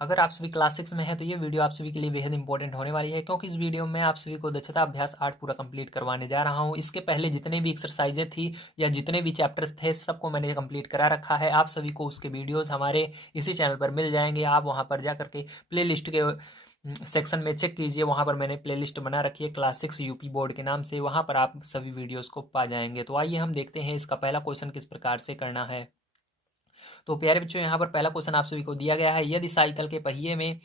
अगर आप सभी क्लास 6 में हैं तो ये वीडियो आप सभी के लिए बेहद इंपॉर्टेंट होने वाली है, क्योंकि इस वीडियो में आप सभी को दक्षता अभ्यास 8 पूरा कंप्लीट करवाने जा रहा हूँ। इसके पहले जितने भी एक्सरसाइजें थी या जितने भी चैप्टर्स थे सबको मैंने कंप्लीट करा रखा है। आप सभी को उसके वीडियोज़ हमारे इसी चैनल पर मिल जाएंगे। आप वहाँ पर जा करके प्ले लिस्ट के सेक्शन में चेक कीजिए, वहाँ पर मैंने प्ले लिस्ट बना रखी है क्लास 6 यूपी बोर्ड के नाम से, वहाँ पर आप सभी वीडियोज़ को पा जाएंगे। तो आइए हम देखते हैं इसका पहला क्वेश्चन किस प्रकार से करना है। तो प्यारे बच्चों, यहाँ पर पहला क्वेश्चन आप सभी को दिया गया है, यदि साइकिल के पहिए में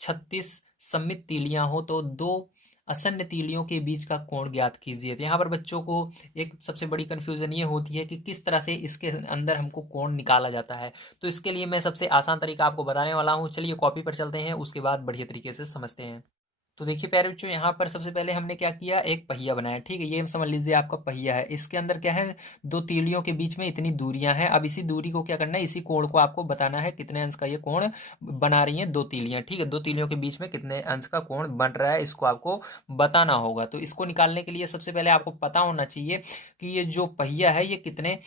36 सममित तीलियां हो तो दो असन्न तीलियों के बीच का कोण ज्ञात कीजिए। तो यहाँ पर बच्चों को एक सबसे बड़ी कंफ्यूजन ये होती है कि किस तरह से इसके अंदर हमको कोण निकाला जाता है। तो इसके लिए मैं सबसे आसान तरीका आपको बताने वाला हूँ। चलिए कॉपी पर चलते हैं, उसके बाद बढ़िया तरीके से समझते हैं। तो देखिए प्यारे बच्चों, यहाँ पर सबसे पहले हमने क्या किया, एक पहिया बनाया। ठीक है, ये समझ लीजिए आपका पहिया है। इसके अंदर क्या है, दो तीलियों के बीच में इतनी दूरियां हैं। अब इसी दूरी को क्या करना है, इसी कोण को आपको बताना है कितने अंश का ये कोण बना रही है दो तीलियां। ठीक है, दो तीलियों के बीच में कितने अंश का कोण बन रहा है, इसको आपको बताना होगा। तो इसको निकालने के लिए सबसे पहले आपको पता होना चाहिए कि ये जो पहिया है ये कितने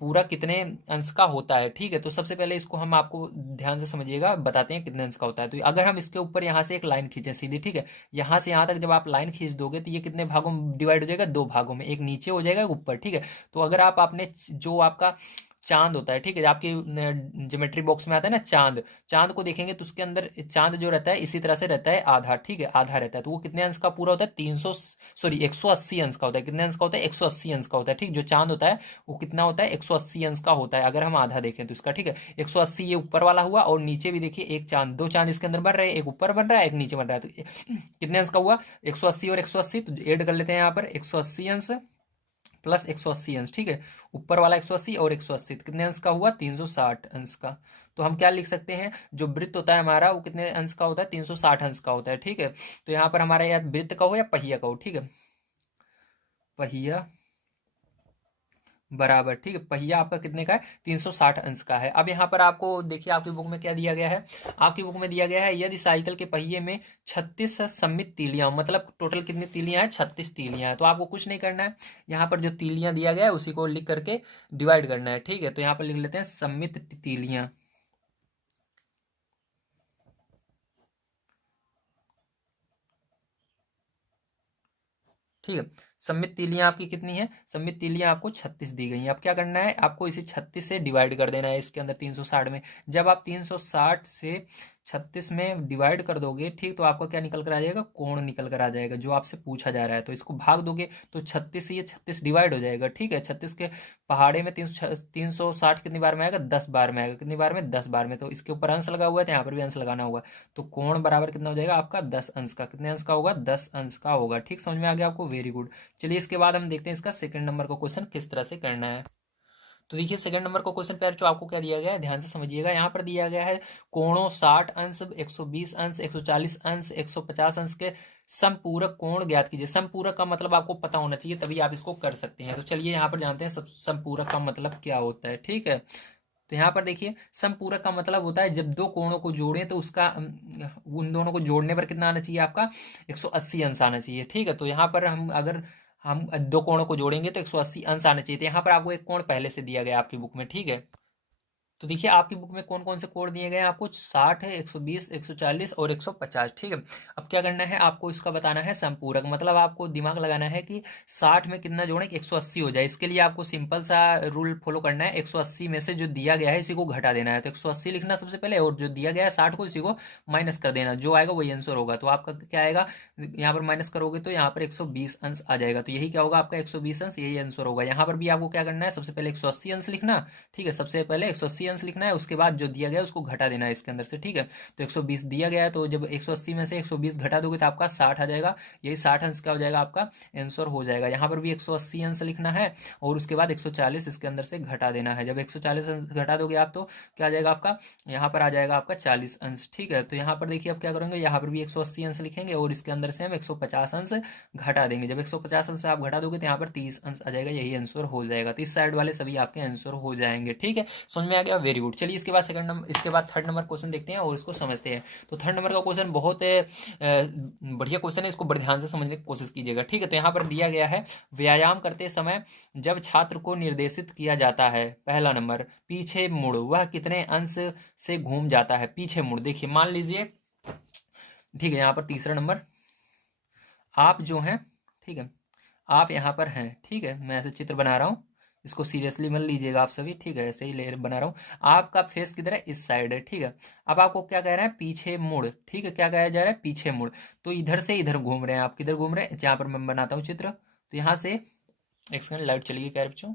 पूरा कितने अंश का होता है। ठीक है, तो सबसे पहले इसको हम आपको ध्यान से समझिएगा, बताते हैं कितने अंश का होता है। तो अगर हम इसके ऊपर यहाँ से एक लाइन खींचे सीधी, ठीक है, यहाँ से यहाँ तक जब आप लाइन खींच दोगे तो ये कितने भागों में डिवाइड हो जाएगा, दो भागों में, एक नीचे हो जाएगा एक ऊपर। ठीक है, तो अगर आप आपने जो आपका चांद होता है, ठीक है, आपकी ज्योमेट्री बॉक्स में आता है ना चांद, चांद को देखेंगे तो उसके अंदर चांद जो रहता है इसी तरह से रहता है आधा। ठीक है, आधा रहता है, तो वो कितने अंश का पूरा होता है, 180 अंश का होता है। कितने अंश का होता है, 180 अंश का होता है। ठीक, जो चांद होता है वो कितना होता है, 180 अंश का होता है अगर हम आधा देखें तो इसका। ठीक है, 180 ये ऊपर वाला हुआ, और नीचे भी देखिए एक चांद, दो चांद इसके अंदर बन रहे हैं, एक ऊपर बन रहा है एक नीचे बन रहा है। तो कितने अंश का हुआ, 180 और 180, तो ऐड कर लेते हैं यहाँ पर 180 अंश प्लस 180 अंश। ठीक है, ऊपर वाला 180 और 180 तो कितने अंश का हुआ, 360 अंश का। तो हम क्या लिख सकते हैं, जो वृत्त होता है हमारा वो कितने अंश का होता है, 360 अंश का होता है। ठीक है, तो यहाँ पर हमारा या वृत्त का हो या पहिया का हो। ठीक है, पहिया बराबर, ठीक है, पहिया आपका कितने का है, 360 अंश का है। अब यहाँ पर आपको देखिए आपकी बुक में क्या दिया गया है, आपकी बुक में दिया गया है, यदि साइकिल के पहिए में 36 सममित तीलियां, मतलब टोटल कितनी तीलियां हैं, 36 तीलियां हैं। तो आपको कुछ नहीं करना है, यहाँ पर जो तीलियां दिया गया है उसी को लिख करके डिवाइड करना है। ठीक है, तो यहाँ पर लिख लेते हैं सममित तीलियां। ठीक है, सममित तीलियां आपकी कितनी है, सममित तीलियां आपको 36 दी गई हैं। अब क्या करना है, आपको इसे 36 से डिवाइड कर देना है इसके अंदर 360 में। जब आप 360 से 36 में डिवाइड कर दोगे, ठीक, तो आपका क्या निकल कर आ जाएगा, कोण निकल कर आ जाएगा जो आपसे पूछा जा रहा है। तो इसको भाग दोगे तो 36 से ये 36 डिवाइड हो जाएगा। ठीक है, 36 के पहाड़े में 360 कितनी बार में आएगा, 10 बार में आएगा। कितनी बार में, 10 बार में। तो इसके ऊपर अंश लगा हुआ है तो यहाँ पर भी अंश लगाना होगा। तो कोण बराबर कितना हो जाएगा आपका, 10 अंश का। कितने अंश का होगा, 10 अंश का होगा। ठीक, समझ में आ गया आपको, वेरी गुड। चलिए इसके बाद हम देखते हैं इसका सेकंड नंबर का क्वेश्चन किस तरह से करना है। तो देखिए सेकंड नंबर का क्वेश्चन पैर जो आपको क्या दिया गया है, ध्यान से समझिएगा। यहाँ पर दिया गया है कोणों 60 अंश, 120 अंश, 140 अंश, 150 अंश के समपूरक कोण ज्ञात कीजिए। समपूरक का मतलब आपको पता होना चाहिए, तभी आप इसको कर सकते हैं। तो चलिए यहाँ पर जानते हैं समपूरक का मतलब क्या होता है। ठीक है, तो यहाँ पर देखिए समपूरक का मतलब होता है जब दो कोणों को जोड़ें तो उसका उन दोनों को जोड़ने पर कितना आना चाहिए आपका, 180 अंश आना चाहिए। ठीक है, तो यहाँ पर हम दो कोणों को जोड़ेंगे तो 180 अंश आना चाहिए। तो यहाँ पर आपको एक कोण पहले से दिया गया आपकी बुक में। ठीक है, तो देखिए आपकी बुक में कौन कौन से कोड दिए गए हैं आपको, 60 है, 120, 140 और 150। ठीक है, अब क्या करना है, आपको इसका बताना है संपूरक, मतलब आपको दिमाग लगाना है कि 60 में कितना जोड़ें कि 180 हो जाए। इसके लिए आपको सिंपल सा रूल फॉलो करना है, 180 में से जो दिया गया है इसी को घटा देना है। तो 180 लिखना सबसे पहले, और जो दिया गया है 60 को इसी को माइनस कर देना, जो आएगा वही आंसर होगा। तो आपका क्या आएगा, यहाँ पर माइनस करोगे तो यहाँ पर 120 अंश आ जाएगा। तो यही क्या होगा आपका, 120 अंश, यही आंसर होगा। यहाँ पर भी आपको क्या करना है, सबसे पहले 180 अंश लिखना। ठीक है, सबसे पहले 180 अंश लिखना है, उसके बाद जो दिया गया है उसको घटा देना है इसके अंदर से। ठीक है, तो 120 दिया गया है, तो जब 180 में से 120 घटा दोगे तो आपका 60 आ जाएगा। यही 60 अंश क्या हो जाएगा, आपका आंसर हो जाएगा। यहाँ पर भी 180 अंश लिखना है, और उसके बाद 140 इसके अंदर से घटा देना है। जब 140 अंश घटा दोगे आप तो क्या आ जाएगा आपका, यहाँ पर आ जाएगा आपका 40 अंश। ठीक है, तो यहाँ पर देखिए आप क्या करेंगे, यहाँ पर भी 180 अंश लिखेंगे, और इसके अंदर से हम 150 अंश घटा देंगे। जब 150 अंश आप घटा दोगे तो यहाँ पर 30 अंश आ जाएगा, यही आंसर हो जाएगा। तो इस साइड वाले सभी आपके आंसर हो जाएंगे। ठीक है, समझ में आ गया, वेरी गुड। चलिए इसके बाद इसके बाद थर्ड नंबर क्वेश्चन देखते हैं और इसको समझते हैं। तो थर्ड नंबर का क्वेश्चन बहुत बढ़िया क्वेश्चन है, इसको बड़े ध्यान से समझने की कोशिश कीजिएगा, ठीक है। तो यहाँ पर दिया गया है, व्यायाम करते समय जब छात्र को निर्देशित किया जाता है, पहला नंबर पीछे मुड़, वह कितने अंश से घूम जाता है? पीछे मुड़, देखिए मान लीजिए, ठीक है, यहाँ पर तीसरा नंबर, आप जो हैं, ठीक है, आप यहाँ पर हैं, ठीक है, मैं ऐसे चित्र बना रहा हूँ, इसको सीरियसली मत लीजिएगा आप सभी, ठीक है, ऐसे ही ले बना रहा हूँ। आपका फेस किधर है? इस साइड है, ठीक है। अब आपको क्या कह रहा है? पीछे मुड़, ठीक है, क्या कहा जा रहा है? पीछे मुड़। तो इधर से इधर घूम रहे हैं आप, किधर घूम रहे हैं? जहाँ पर मैं बनाता हूँ चित्र, तो यहाँ से, एक सेकंड, लाइट चली गई प्यारे बच्चों,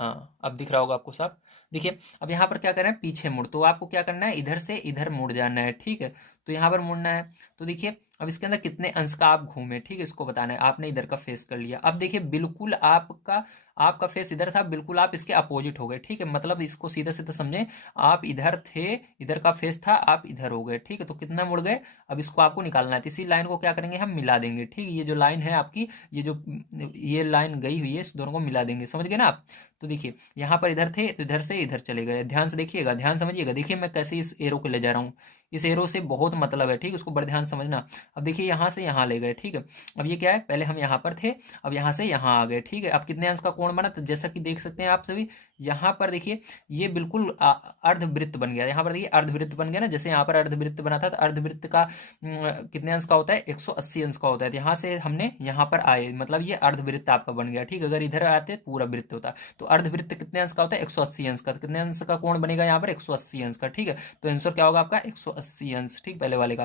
हाँ अब दिख रहा होगा आपको साफ। देखिए अब यहाँ पर क्या करना है? पीछे मुड़, तो आपको क्या करना है? इधर से इधर मुड़ जाना है, ठीक है। तो यहाँ पर मुड़ना है, तो देखिए अब इसके अंदर कितने अंश का आप घूमे, ठीक है, इसको बताना है। आपने इधर का फेस कर लिया, अब देखिए बिल्कुल आपका आपका फेस इधर था, बिल्कुल आप इसके अपोजिट हो गए, ठीक है। मतलब इसको सीधे सीधे समझें, आप इधर थे, इधर का फेस था, आप इधर हो गए, ठीक है। तो कितना मुड़ गए? अब इसको आपको निकालना है, तो इसी लाइन को क्या करेंगे? हम मिला देंगे, ठीक है। ये जो लाइन है आपकी, ये लाइन गई हुई है, इस दोनों को मिला देंगे, समझ गए ना आप? तो देखिए यहाँ पर इधर थे, तो इधर से इधर चले गए। ध्यान से देखिएगा, ध्यान समझिएगा, देखिए मैं कैसे इस एरो को ले जा रहा हूँ, इस एरो से बहुत मतलब है, ठीक है, उसको बड़े ध्यान से समझना। अब देखिए यहाँ से यहाँ ले गए, ठीक है। अब ये क्या है? पहले हम यहाँ पर थे, अब यहाँ से यहाँ आ गए, ठीक है। अब कितने अंश का कोण बना? तो जैसा कि देख सकते हैं आप सभी, यहाँ पर देखिए ये बिल्कुल अर्धवृत्त बन गया। यहाँ पर देखिए अर्धवृत्त बन गया ना, जैसे यहाँ पर अर्धवृत्त बना था, तो अर्धवृत्त का कितने अंश का होता है? 180 अंश का होता है। तो यहाँ से हमने यहाँ पर आए, मतलब ये अर्धवृत्त आपका बन गया, ठीक है। अगर इधर आते पूरा वृत्त होता। तो अर्धवृत्त कितने अंश का होता है? 180 अंश का। तो कितने अंश का कोण बनेगा यहाँ पर? 180 अंश का, ठीक है। तो आंसर क्या होगा आपका? 180 अंश, ठीक, पहले वाले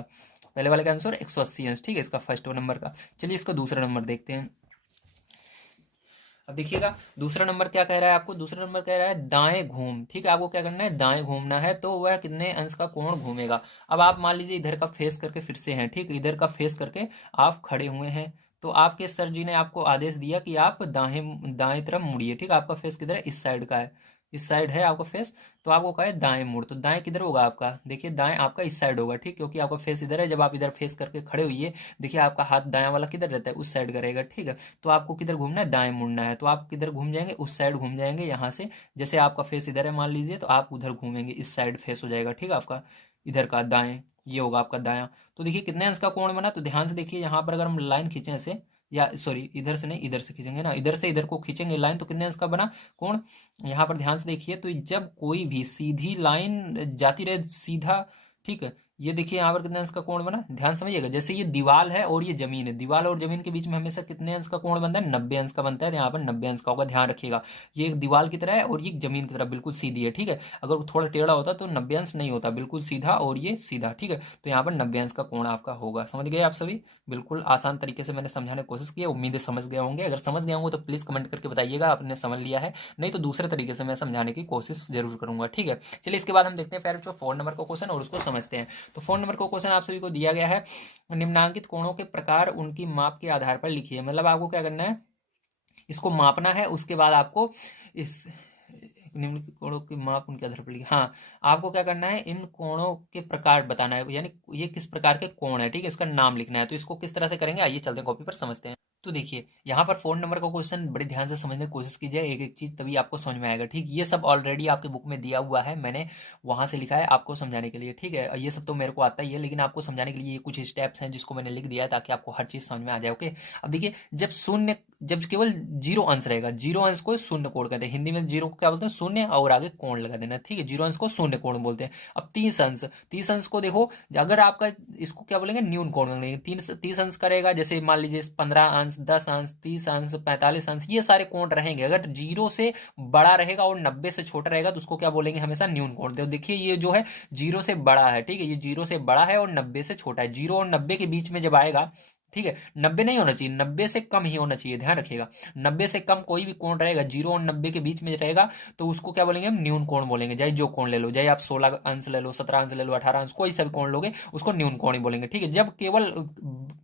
का आंसर 180 अंश, ठीक है, इसका फर्स्ट नंबर का। चलिए इसका दूसरा नंबर देखते हैं। अब देखिएगा दूसरा नंबर क्या कह रहा है आपको? दूसरा नंबर कह रहा है दाएं घूम, ठीक है। आपको क्या करना है? दाएं घूमना है, तो वह कितने अंश का कोण घूमेगा? अब आप मान लीजिए इधर का फेस करके फिर से हैं, ठीक, इधर का फेस करके आप खड़े हुए हैं, तो आपके सर जी ने आपको आदेश दिया कि आप दाएं तरफ मुड़िए, ठीक, आपका फेस किधर है? इस साइड का है, इस साइड है आपका फेस, तो आपको कहा है दाएं मुड़। तो दाएं किधर होगा आपका? देखिए दाएं आपका इस साइड होगा, ठीक, क्योंकि आपका फेस इधर है। जब आप इधर फेस करके खड़े हुई, देखिए आपका हाथ दायां वाला किधर रहता है? उस साइड का रहेगा, ठीक है। तो आपको किधर घूमना है? दाएं मुड़ना है। तो आप किधर घूम जाएंगे? उस साइड घूम जाएंगे यहाँ से। जैसे आपका फेस इधर है मान लीजिए, तो आप उधर घूमेंगे, इस साइड फेस हो जाएगा, ठीक है, आपका इधर का दाएं, ये होगा आपका दायां। तो देखिए कितने अंश का कोण बना? तो ध्यान से देखिए, यहाँ पर अगर हम लाइन खींचे ऐसे, या सॉरी इधर से नहीं, इधर से खींचेंगे ना, इधर से इधर को खींचेंगे लाइन, तो कितने अंश का बना कोण? यहाँ पर ध्यान से देखिए, तो जब कोई भी सीधी लाइन जाती रहे सीधा, ठीक है, ये देखिए यहाँ पर कितने अंश का कोण बना, ध्यान समझिएगा। जैसे ये दीवार है और ये जमीन है, दीवार और जमीन के बीच में हमेशा कितने अंश का कोण बनता है? 90 अंश का बनता है। तो यहाँ पर 90 अंश का होगा, ध्यान रखिएगा। ये एक दीवार की तरह है और ये जमीन की तरह बिल्कुल सीधी है, ठीक है। अगर वो थोड़ा टेढ़ा होता तो 90 अंश नहीं होता, बिल्कुल सीधा, और ये सीधा, ठीक है। तो यहाँ पर 90 अंश का कोण आपका होगा, समझ गए आप सभी? बिल्कुल आसान तरीके से मैंने समझाने की कोशिश की है, उम्मीद है समझ गए होंगे। अगर समझ गए होंगे तो प्लीज़ कमेंट करके बताइएगा आपने समझ लिया है, नहीं तो दूसरे तरीके से मैं समझाने की कोशिश जरूर करूंगा, ठीक है। चलिए इसके बाद हम देखते हैं फिर जो 4 नंबर का क्वेश्चन और उसको समझते हैं। तो 4 नंबर का क्वेश्चन आप सभी को दिया गया है, निम्नांकित कोणों के प्रकार उनकी माप के आधार पर लिखिए। मतलब आपको क्या करना है? इसको मापना है, उसके बाद आपको इस निम्नलिखित कोणों की माप उनके आधार पर लिखिए। हाँ, आपको क्या करना है? इन कोणों के प्रकार बताना है, यानी ये किस प्रकार के कोण है, ठीक है, इसका नाम लिखना है। तो इसको किस तरह से करेंगे, आइए चलते हैं कॉपी पर, समझते हैं। तो देखिए यहाँ पर 4 नंबर का क्वेश्चन बड़े ध्यान से समझने की कोशिश कीजिए, एक एक चीज तभी आपको समझ में आएगा, ठीक। ये सब ऑलरेडी आपके बुक में दिया हुआ है, मैंने वहां से लिखा है आपको समझाने के लिए, ठीक है। ये सब तो मेरे को आता ही है, लेकिन आपको समझाने के लिए ये कुछ स्टेप्स हैं जिसको मैंने लिख दिया है, ताकि आपको हर चीज समझ में आ जाए, ओके। अब देखिए जब केवल 0 अंश रहेगा, 0 अंश को शून्य कोण कहते हैं, हिंदी में 0 को क्या बोलते हैं? शून्य, और आगे कोण लगा देना, ठीक है। 0 अंश को शून्य कोण बोलते हैं। अब 30 अंश को देखो, अगर आपका इसको क्या बोलेंगे? न्यून कोण बोलेंगे। 30 अंश करेगा, जैसे मान लीजिए 15 अंश, 10 अंश, 30 अंश, 45 अंश, ये सारे कोण रहेंगे। अगर 0 से बड़ा रहेगा और 90 से छोटा रहेगा तो उसको क्या बोलेंगे? हमेशा न्यून कोण। देखिए ये जो है 0 से बड़ा है, ठीक है, ये 0 से बड़ा है और 90 से छोटा है। 0 और 90 के बीच में जब आएगा, ठीक है, 90 नहीं होना चाहिए, 90 से कम ही होना चाहिए, ध्यान रखिएगा। 90 से कम कोई भी कोण रहेगा, 0 और 90 के बीच में रहेगा, तो उसको क्या बोलेंगे? हम न्यून कोण बोलेंगे। चाहे जो कोण ले लो, चाहे आप 16 अंश ले लो, 17 अंश ले लो, 18 अंश, कोई सा भी कोण लोगे उसको न्यून कोण ही बोलेंगे, ठीक है। जब केवल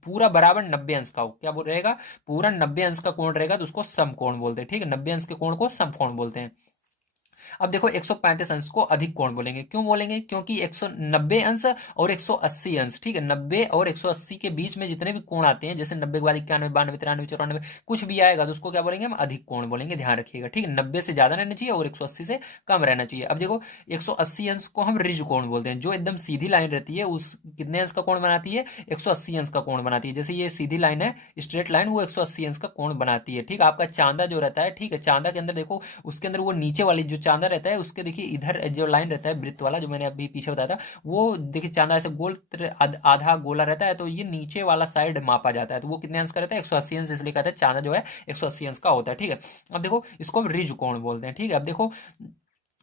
पूरा बराबर 90 अंश का हो, क्या बोल रहेगा? पूरा 90 अंश का कोण रहेगा तो उसको समकोण बोलते हैं, ठीक है। 90 अंश के कोण को समकोण बोलते हैं। अब देखो 135 अंश को अधिक कोण बोलेंगे। क्यों बोलेंगे? क्योंकि 190 अंश और 180 अंश, ठीक है, 90 और 180 के बीच में जितने भी कोण आते हैं, जैसे 90 के बाद 91, 92, 93, 94, कुछ भी आएगा तो उसको क्या बोलेंगे हम? अधिक कोण बोलेंगे। ध्यान रखिएगा, ठीक है। 90 से ज्यादा रहना चाहिए और 180 से कम रहना चाहिए। अब देखो 180 अंश को हम ऋज कोण बोलते हैं, जो एकदम सीधी लाइन रहती है उस कितने अंश का कोण बनाती है? 180 अंश का कोण बनाती है। जैसे ये सीधी लाइन है, स्ट्रेट लाइन, वो 180 अंश का कोण बनाती है, ठीक है। आपका चांदा जो रहता है, ठीक है, चांदा के अंदर देखो उसके अंदर वो नीचे वाली जो चांदा रहता है उसके देखिए इधर जो लाइन रहता है वृत्त वाला, जो मैंने अभी पीछे बताया था, वो देखिए चांदा ऐसे गोल आधा गोला रहता है, तो ये नीचे वाला साइड मापा जाता है, तो वो कितने अंश का रहता है? 180 अंश, इसलिए कहते हैं चांदा जो है 180 अंश का होता है, ठीक है। अब देखो इसको हम ऋज कोण बोलते हैं, ठीक है। अब देखो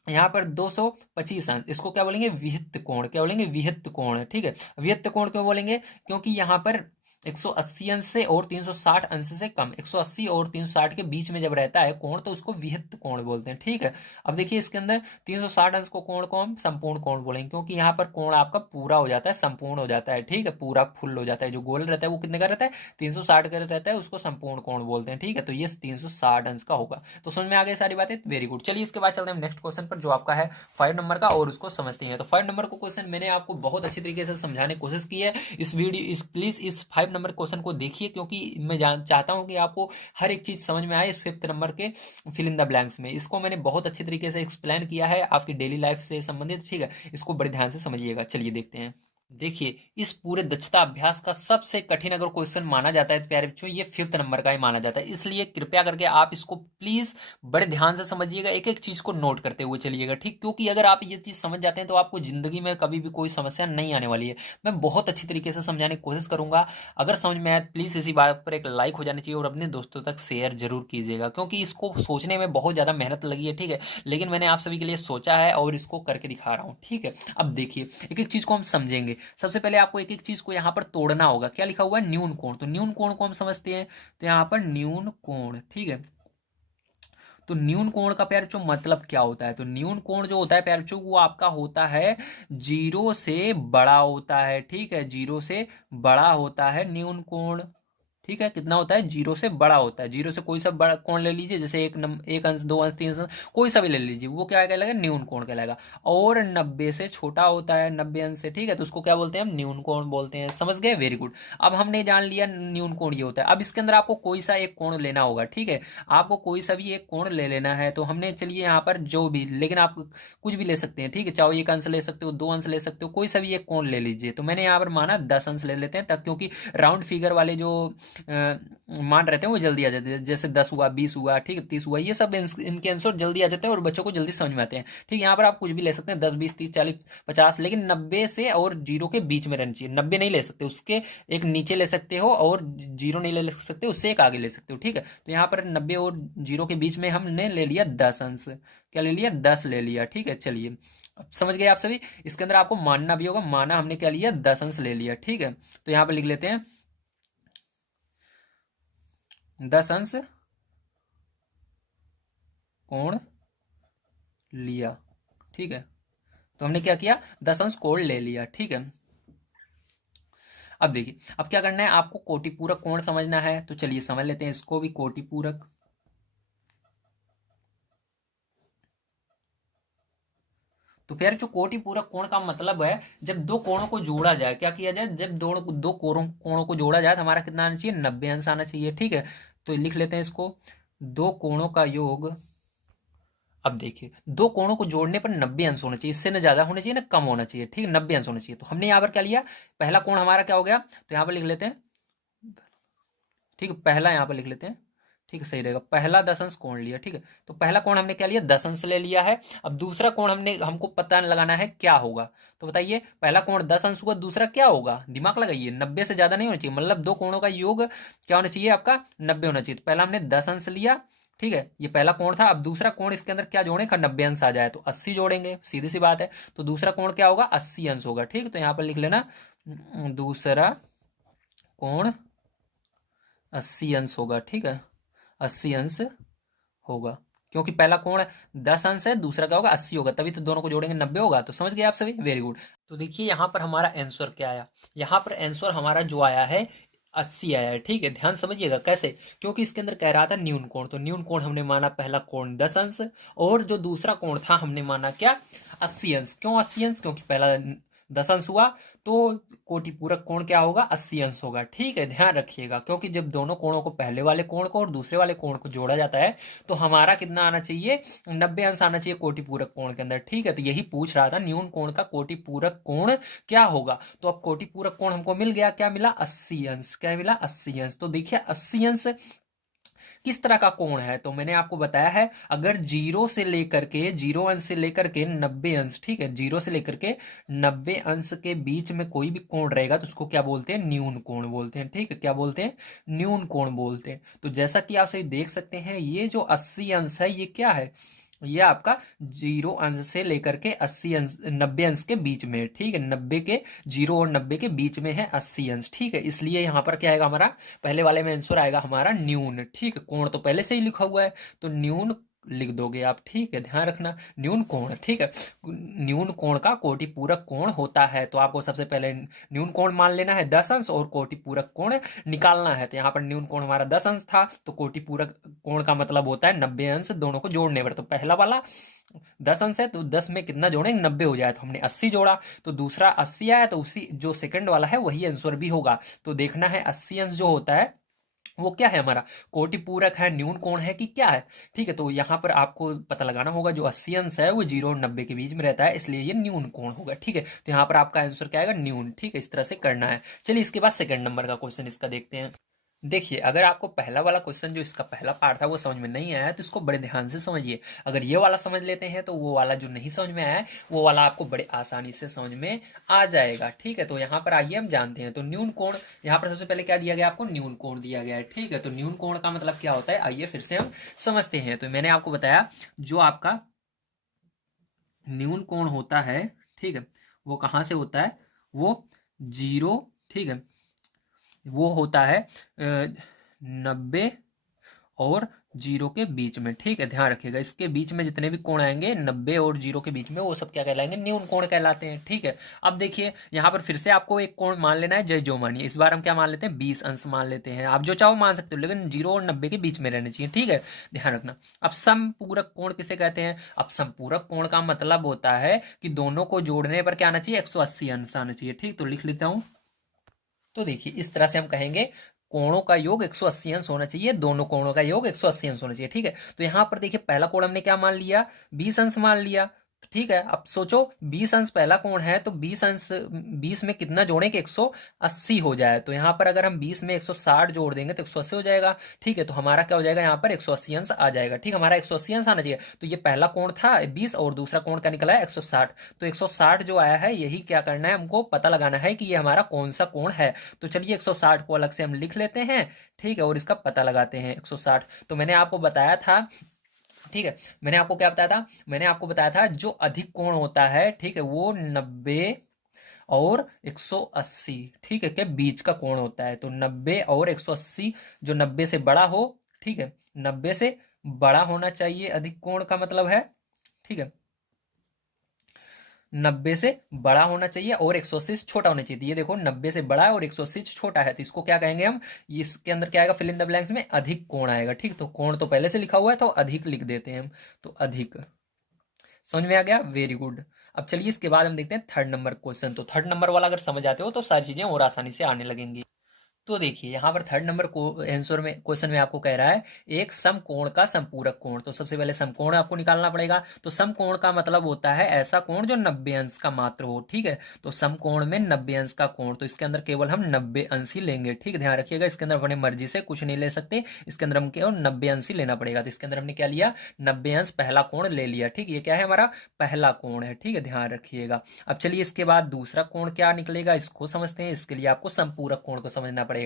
यहाँ पर 225 अंश, इसको क्या बोलेंगे? विहित कोण। क्या बोलेंगे? विहित कोण, ठीक है। विहित कोण क्यों बोलेंगे? क्योंकि यहाँ पर 180 अंश से और 360 अंश से कम, 180 और 360 के बीच में जब रहता है कोण तो उसको विहित कोण बोलते हैं, ठीक है। अब देखिए इसके अंदर 360 अंश को कोण को हम संपूर्ण कोण बोलेंगे, क्योंकि यहाँ पर कोण आपका पूरा हो जाता है, संपूर्ण हो जाता है, ठीक है, पूरा फुल हो जाता है। जो गोल रहता है वो कितने का रहता है? 360 का रहता है, उसको संपूर्ण कोण बोलते हैं, ठीक है। तो ये 360 अंश का होगा। तो समझ में आ गई सारी बातें? Very good. चलिए इसके बाद चलते हैं नेक्स्ट क्वेश्चन पर, जो आपका है 5 नंबर का, और उसको समझते हैं। तो 5 नंबर को क्वेश्चन मैंने आपको बहुत अच्छी तरीके से समझाने की कोशिश की है। इस वीडियो प्लीज इस 5 नंबर क्वेश्चन को देखिए, क्योंकि मैं चाहता हूं कि आपको हर एक चीज समझ में आए इस 5th नंबर के फिल इन द ब्लैंक्स में। इसको मैंने बहुत अच्छी तरीके से एक्सप्लेन किया है आपकी डेली लाइफ से संबंधित, ठीक है। इसको बड़े ध्यान से समझिएगा। चलिए देखते हैं। देखिए इस पूरे दक्षता अभ्यास का सबसे कठिन अगर क्वेश्चन माना जाता है प्यारे बच्चों, ये 5th नंबर का ही माना जाता है, इसलिए कृपया करके आप इसको प्लीज बड़े ध्यान से समझिएगा, एक एक चीज को नोट करते हुए चलिएगा, ठीक। क्योंकि अगर आप ये चीज समझ जाते हैं तो आपको जिंदगी में कभी भी कोई समस्या नहीं आने वाली है। मैं बहुत अच्छी तरीके से समझाने की कोशिश करूंगा। अगर समझ में आए प्लीज इसी बात पर एक लाइक हो जानी चाहिए और अपने दोस्तों तक शेयर जरूर कीजिएगा, क्योंकि इसको सोचने में बहुत ज्यादा मेहनत लगी है, ठीक है, लेकिन मैंने आप सभी के लिए सोचा है और इसको करके दिखा रहा हूँ, ठीक है। अब देखिए एक एक चीज को हम समझेंगे। सबसे पहले आपको एक एक चीज को यहाँ पर तोड़ना होगा। क्या लिखा हुआ है? न्यून कोण। तो न्यून कोण को हम समझते हैं, तो यहाँ पर न्यून कोण, ठीक है। तो न्यून कोण का प्यार बच्चों मतलब क्या होता है? तो न्यून कोण जो होता है प्यार बच्चों, वो आपका होता है 0 से बड़ा होता है, ठीक है, 0 से बड़ा होता है न्यून कोण, ठीक है। कितना होता है? 0 से बड़ा होता है। 0 से कोई सा बड़ा कोण ले लीजिए, जैसे एक अंश, 2 अंश, 3 अंश, कोई सा भी ले लीजिए, वो क्या कहलाएगा? न्यून कोण कहलाएगा। और 90 से छोटा होता है, 90 अंश से, ठीक है, तो उसको क्या बोलते हैं? हम न्यून कोण बोलते हैं। समझ गए? Very good. अब हमने जान लिया न्यून कोण ये होता है। अब इसके अंदर आपको कोई सा एक कोण लेना होगा, ठीक है, आपको कोई सा भी एक कोण ले लेना है। तो हमने चलिए यहाँ पर जो भी, लेकिन आप कुछ भी ले सकते हैं, ठीक है, चाहे एक अंश ले सकते हो, 2 अंश ले सकते हो, कोई सा भी एक कोण ले लीजिए। तो मैंने यहाँ पर माना 10 अंश ले लेते हैं, तक क्योंकि राउंड फिगर वाले जो मान रहते हैं वो जल्दी आ जाते हैं, जैसे 10 हुआ, 20 हुआ, ठीक है, 30 हुआ, ये सब इनके आंसर जल्दी आ जाते हैं और बच्चों को जल्दी समझ में आते हैं, ठीक। यहाँ पर आप कुछ भी ले सकते हैं, 10, 20, 30, 40, 50, लेकिन 90 से और 0 के बीच में रहना चाहिए। 90 नहीं ले सकते, उसके एक नीचे ले सकते हो, और 0 नहीं ले सकते, उससे एक आगे ले सकते हो, ठीक है। तो यहाँ पर 90 और 0 के बीच में हमने ले लिया 10 अंश। क्या ले लिया? 10 ले लिया, ठीक है। चलिए अब समझ गए आप सभी। इसके अंदर आपको मानना भी होगा, माना हमने क्या लिया? 10 अंश ले लिया, ठीक है। तो यहाँ पर लिख लेते हैं 10 अंश कोण लिया, ठीक है। तो हमने क्या किया? 10 अंश कोण ले लिया, ठीक है। अब देखिए अब क्या करना है, आपको कोटिपूरक कोण समझना है, तो चलिए समझ लेते हैं इसको भी। कोटिपूरक, तो फिर जो कोटिपूरक कोण का मतलब है, जब दो कोणों को जोड़ा जाए, क्या किया जाए? जब दो कोणों को जोड़ा जाए तो हमारा कितना आना चाहिए? 90 अंश आना चाहिए, ठीक है। तो लिख लेते हैं इसको, दो कोणों का योग। अब देखिए दो कोणों को जोड़ने पर 90 अंश होना चाहिए, इससे ना ज्यादा होना चाहिए ना कम होना चाहिए, ठीक है, 90 अंश होना चाहिए। तो हमने यहाँ पर क्या लिया? पहला कोण हमारा क्या हो गया? तो यहाँ पर लिख लेते हैं, ठीक है, पहला यहाँ पर लिख लेते हैं, ठीक है, सही रहेगा। पहला 10 अंश कोण लिया, ठीक है। तो पहला कोण हमने क्या लिया? 10 अंश ले लिया है। अब दूसरा कोण हमको पता लगाना है क्या होगा। तो बताइए, पहला कोण 10 अंश हुआ, दूसरा क्या होगा? दिमाग लगाइए, 90 से ज्यादा नहीं होना चाहिए, मतलब दो कोणों का योग क्या होना चाहिए आपका? 90 होना चाहिए। तो पहला हमने 10 अंश लिया, ठीक है, ये पहला कोण था। अब दूसरा कोण इसके अंदर क्या जोड़े? 90 अंश आ जाए तो 80 जोड़ेंगे, सीधी सी बात है। तो दूसरा कोण क्या होगा? 80 अंश होगा, ठीक है। तो यहाँ पर लिख लेना दूसरा कोण 80 अंश होगा, ठीक है, 80 अंश होगा, क्योंकि पहला कोण 10 अंश है, दूसरा क्या होगा? 80 होगा, तभी तो दोनों को जोड़ेंगे 90 होगा। तो समझ गए आप सभी? Very good. तो देखिए यहाँ पर हमारा आंसर क्या आया। यहाँ पर आंसर हमारा जो आया है 80 आया है। ठीक है, ध्यान समझिएगा कैसे, क्योंकि इसके अंदर कह रहा था न्यून कोण, तो न्यून कोण हमने माना पहला कोण 10 अंश, और जो दूसरा कोण था हमने माना क्या, 80 अंश। क्यों 80 अंश, क्योंकि पहला 10 अंश हुआ तो कोटि पूरक कोण क्या होगा, 80 अंश होगा। ठीक है, ध्यान रखिएगा, क्योंकि जब दोनों कोणों को, पहले वाले कोण को और दूसरे वाले कोण को जोड़ा जाता है तो हमारा कितना आना चाहिए, 90 अंश आना चाहिए कोटि पूरक कोण के अंदर। ठीक है, तो यही पूछ रहा था न्यून कोण का कोटि पूरक कोण क्या होगा। तो अब कोटि पूरक कोण हमको मिल गया, क्या मिला, 80 अंश। क्या मिला, 80 अंश। तो देखिए 80 अंश किस तरह का कोण है, तो मैंने आपको बताया है, अगर जीरो से लेकर के, जीरो अंश से लेकर के 90 अंश, ठीक है, जीरो से लेकर के 90 अंश के बीच में कोई भी कोण रहेगा तो उसको क्या बोलते हैं, न्यून कोण बोलते हैं। ठीक है, क्या बोलते हैं, न्यून कोण बोलते हैं। तो जैसा कि आप सही देख सकते हैं, ये जो 80 अंश है ये क्या है, ये आपका जीरो अंश से लेकर के 80 अंश, 90 अंश के बीच में है। ठीक है, 90 के, जीरो और 90 के बीच में है 80 अंश। ठीक है, इसलिए यहां पर क्या आएगा हमारा, पहले वाले में आंसर आएगा हमारा न्यून। ठीक है, कोण तो पहले से ही लिखा हुआ है तो न्यून लिख दोगे आप। ठीक है, ध्यान रखना, न्यून कोण। ठीक है, न्यून कोण का कोटि पूरक कोण होता है, तो आपको सबसे पहले न्यून कोण मान लेना है 10 अंश और कोटि पूरक कोण निकालना है। तो यहाँ पर न्यून कोण हमारा 10 अंश था, तो कोटि पूरक कोण का मतलब होता है 90 अंश दोनों को जोड़ने पर। तो पहला वाला 10 अंश है तो 10 में कितना जोड़ेंगे, 90 हो जाए, तो हमने 80 जोड़ा, तो दूसरा 80 आया, तो उसी जो सेकंड वाला है वही आंसर भी होगा। तो देखना है 80 अंश जो होता है वो क्या है हमारा, कोटि पूरक है, न्यून कोण है कि क्या है। ठीक है, तो यहां पर आपको पता लगाना होगा, जो 80 अंश है वो 0 और 90 के बीच में रहता है, इसलिए ये न्यून कोण होगा। ठीक है, तो यहां पर आपका आंसर क्या आएगा, न्यून। ठीक है, इस तरह से करना है। चलिए इसके बाद सेकंड नंबर का क्वेश्चन इसका देखते हैं। देखिए, अगर आपको पहला वाला क्वेश्चन जो इसका पहला पार्ट था वो समझ में नहीं आया है तो इसको बड़े ध्यान से समझिए। अगर ये वाला समझ लेते हैं तो वो वाला जो नहीं समझ में आया है वो वाला आपको बड़े आसानी से समझ में आ जाएगा। ठीक है, तो यहाँ पर आइए हम जानते हैं। तो न्यून कोण, यहाँ पर सबसे पहले क्या दिया गया आपको, न्यून कोण दिया गया है। ठीक है, तो न्यून कोण का मतलब क्या होता है, आइए फिर से हम समझते हैं। तो मैंने आपको बताया जो आपका न्यून कोण होता है, ठीक है, वो कहाँ से होता है, वो जीरो, ठीक है, वो होता है 90 और जीरो के बीच में। ठीक है, ध्यान रखिएगा, इसके बीच में जितने भी कोण आएंगे 90 और जीरो के बीच में, वो सब क्या कहलाएंगे, न्यून कोण कहलाते हैं। ठीक है, अब देखिए यहाँ पर फिर से आपको एक कोण मान लेना है, जय जो मानिए। इस बार हम क्या मान लेते हैं, 20 अंश मान लेते हैं। आप जो चाहो मान सकते हो, लेकिन जीरो और 90 के बीच में रहने चाहिए। ठीक है, ध्यान रखना। अब समपूरक कोण किसे कहते हैं, अब समपूरक कोण का मतलब होता है कि दोनों को जोड़ने पर क्या आना चाहिए, 180 अंश आना चाहिए। ठीक, तो लिख लेता हूं। तो देखिए इस तरह से हम कहेंगे, कोणों का योग 180 अंश होना चाहिए, दोनों कोणों का योग 180 अंश होना चाहिए। ठीक है, तो यहां पर देखिए पहला कोण हमने क्या मान लिया, 20 अंश मान लिया। ठीक है, अब सोचो 20 अंश पहला कोण है तो 20 अंश, 20 में कितना जोड़ें कि 180 हो जाए। तो यहां पर अगर हम 20 में 160 जोड़ देंगे तो 180 हो जाएगा। ठीक है, तो हमारा क्या हो जाएगा, यहाँ पर 180 अंश आ जाएगा। ठीक, हमारा 180 अंश आना चाहिए। तो ये पहला कोण था 20 और दूसरा कोण का निकला है 160। तो 160 जो आया है यही क्या करना है, हमको पता लगाना है कि ये हमारा कौन सा कोण है। तो चलिए 160 को अलग से हम लिख लेते हैं। ठीक है, और इसका पता लगाते हैं 160। तो मैंने आपको बताया था, ठीक है, मैंने आपको क्या बताया था, मैंने आपको बताया था जो अधिक कोण होता है, ठीक है, वो 90 और 180, ठीक है, के बीच का कोण होता है। तो 90 और 180, जो 90 से बड़ा हो, ठीक है, 90 से बड़ा होना चाहिए अधिक कोण का मतलब है। ठीक है, 90 से बड़ा होना चाहिए और 180 से छोटा होना चाहिए। तो ये देखो 90 से बड़ा है और 180 से छोटा है, तो इसको क्या कहेंगे हम, इसके अंदर क्या आएगा, फिल इन द ब्लैंक्स में अधिक कोण आएगा। ठीक, तो कोण तो पहले से लिखा हुआ है तो अधिक लिख देते हैं हम। तो अधिक, समझ में आ गया, वेरी गुड। अब चलिए इसके बाद हम देखते हैं थर्ड नंबर क्वेश्चन। तो थर्ड नंबर वाला अगर समझ आते हो तो सारी चीजें और आसानी से आने लगेंगी। तो देखिए यहाँ पर थर्ड नंबर को आंसर में, क्वेश्चन में आपको कह रहा है एक समकोण का संपूरक कोण। तो सबसे पहले समकोण आपको निकालना पड़ेगा। तो समकोण का मतलब होता है ऐसा कोण जो 90 अंश का मात्र हो। ठीक है, तो समकोण में 90 अंश का कोण, तो इसके अंदर केवल हम 90 अंश ही लेंगे। ठीक, ध्यान रखिएगा, इसके अंदर अपने मर्जी से कुछ नहीं ले सकते, इसके अंदर हम केवल 90 अंश ही लेना पड़ेगा। तो इसके अंदर हमने क्या लिया, 90 अंश पहला कोण ले लिया। ठीक, ये क्या है, हमारा पहला कोण है। ठीक है, ध्यान रखिएगा। अब चलिए इसके बाद दूसरा कोण क्या निकलेगा इसको समझते हैं। इसके लिए आपको संपूरक कोण को समझना पड़ेगा।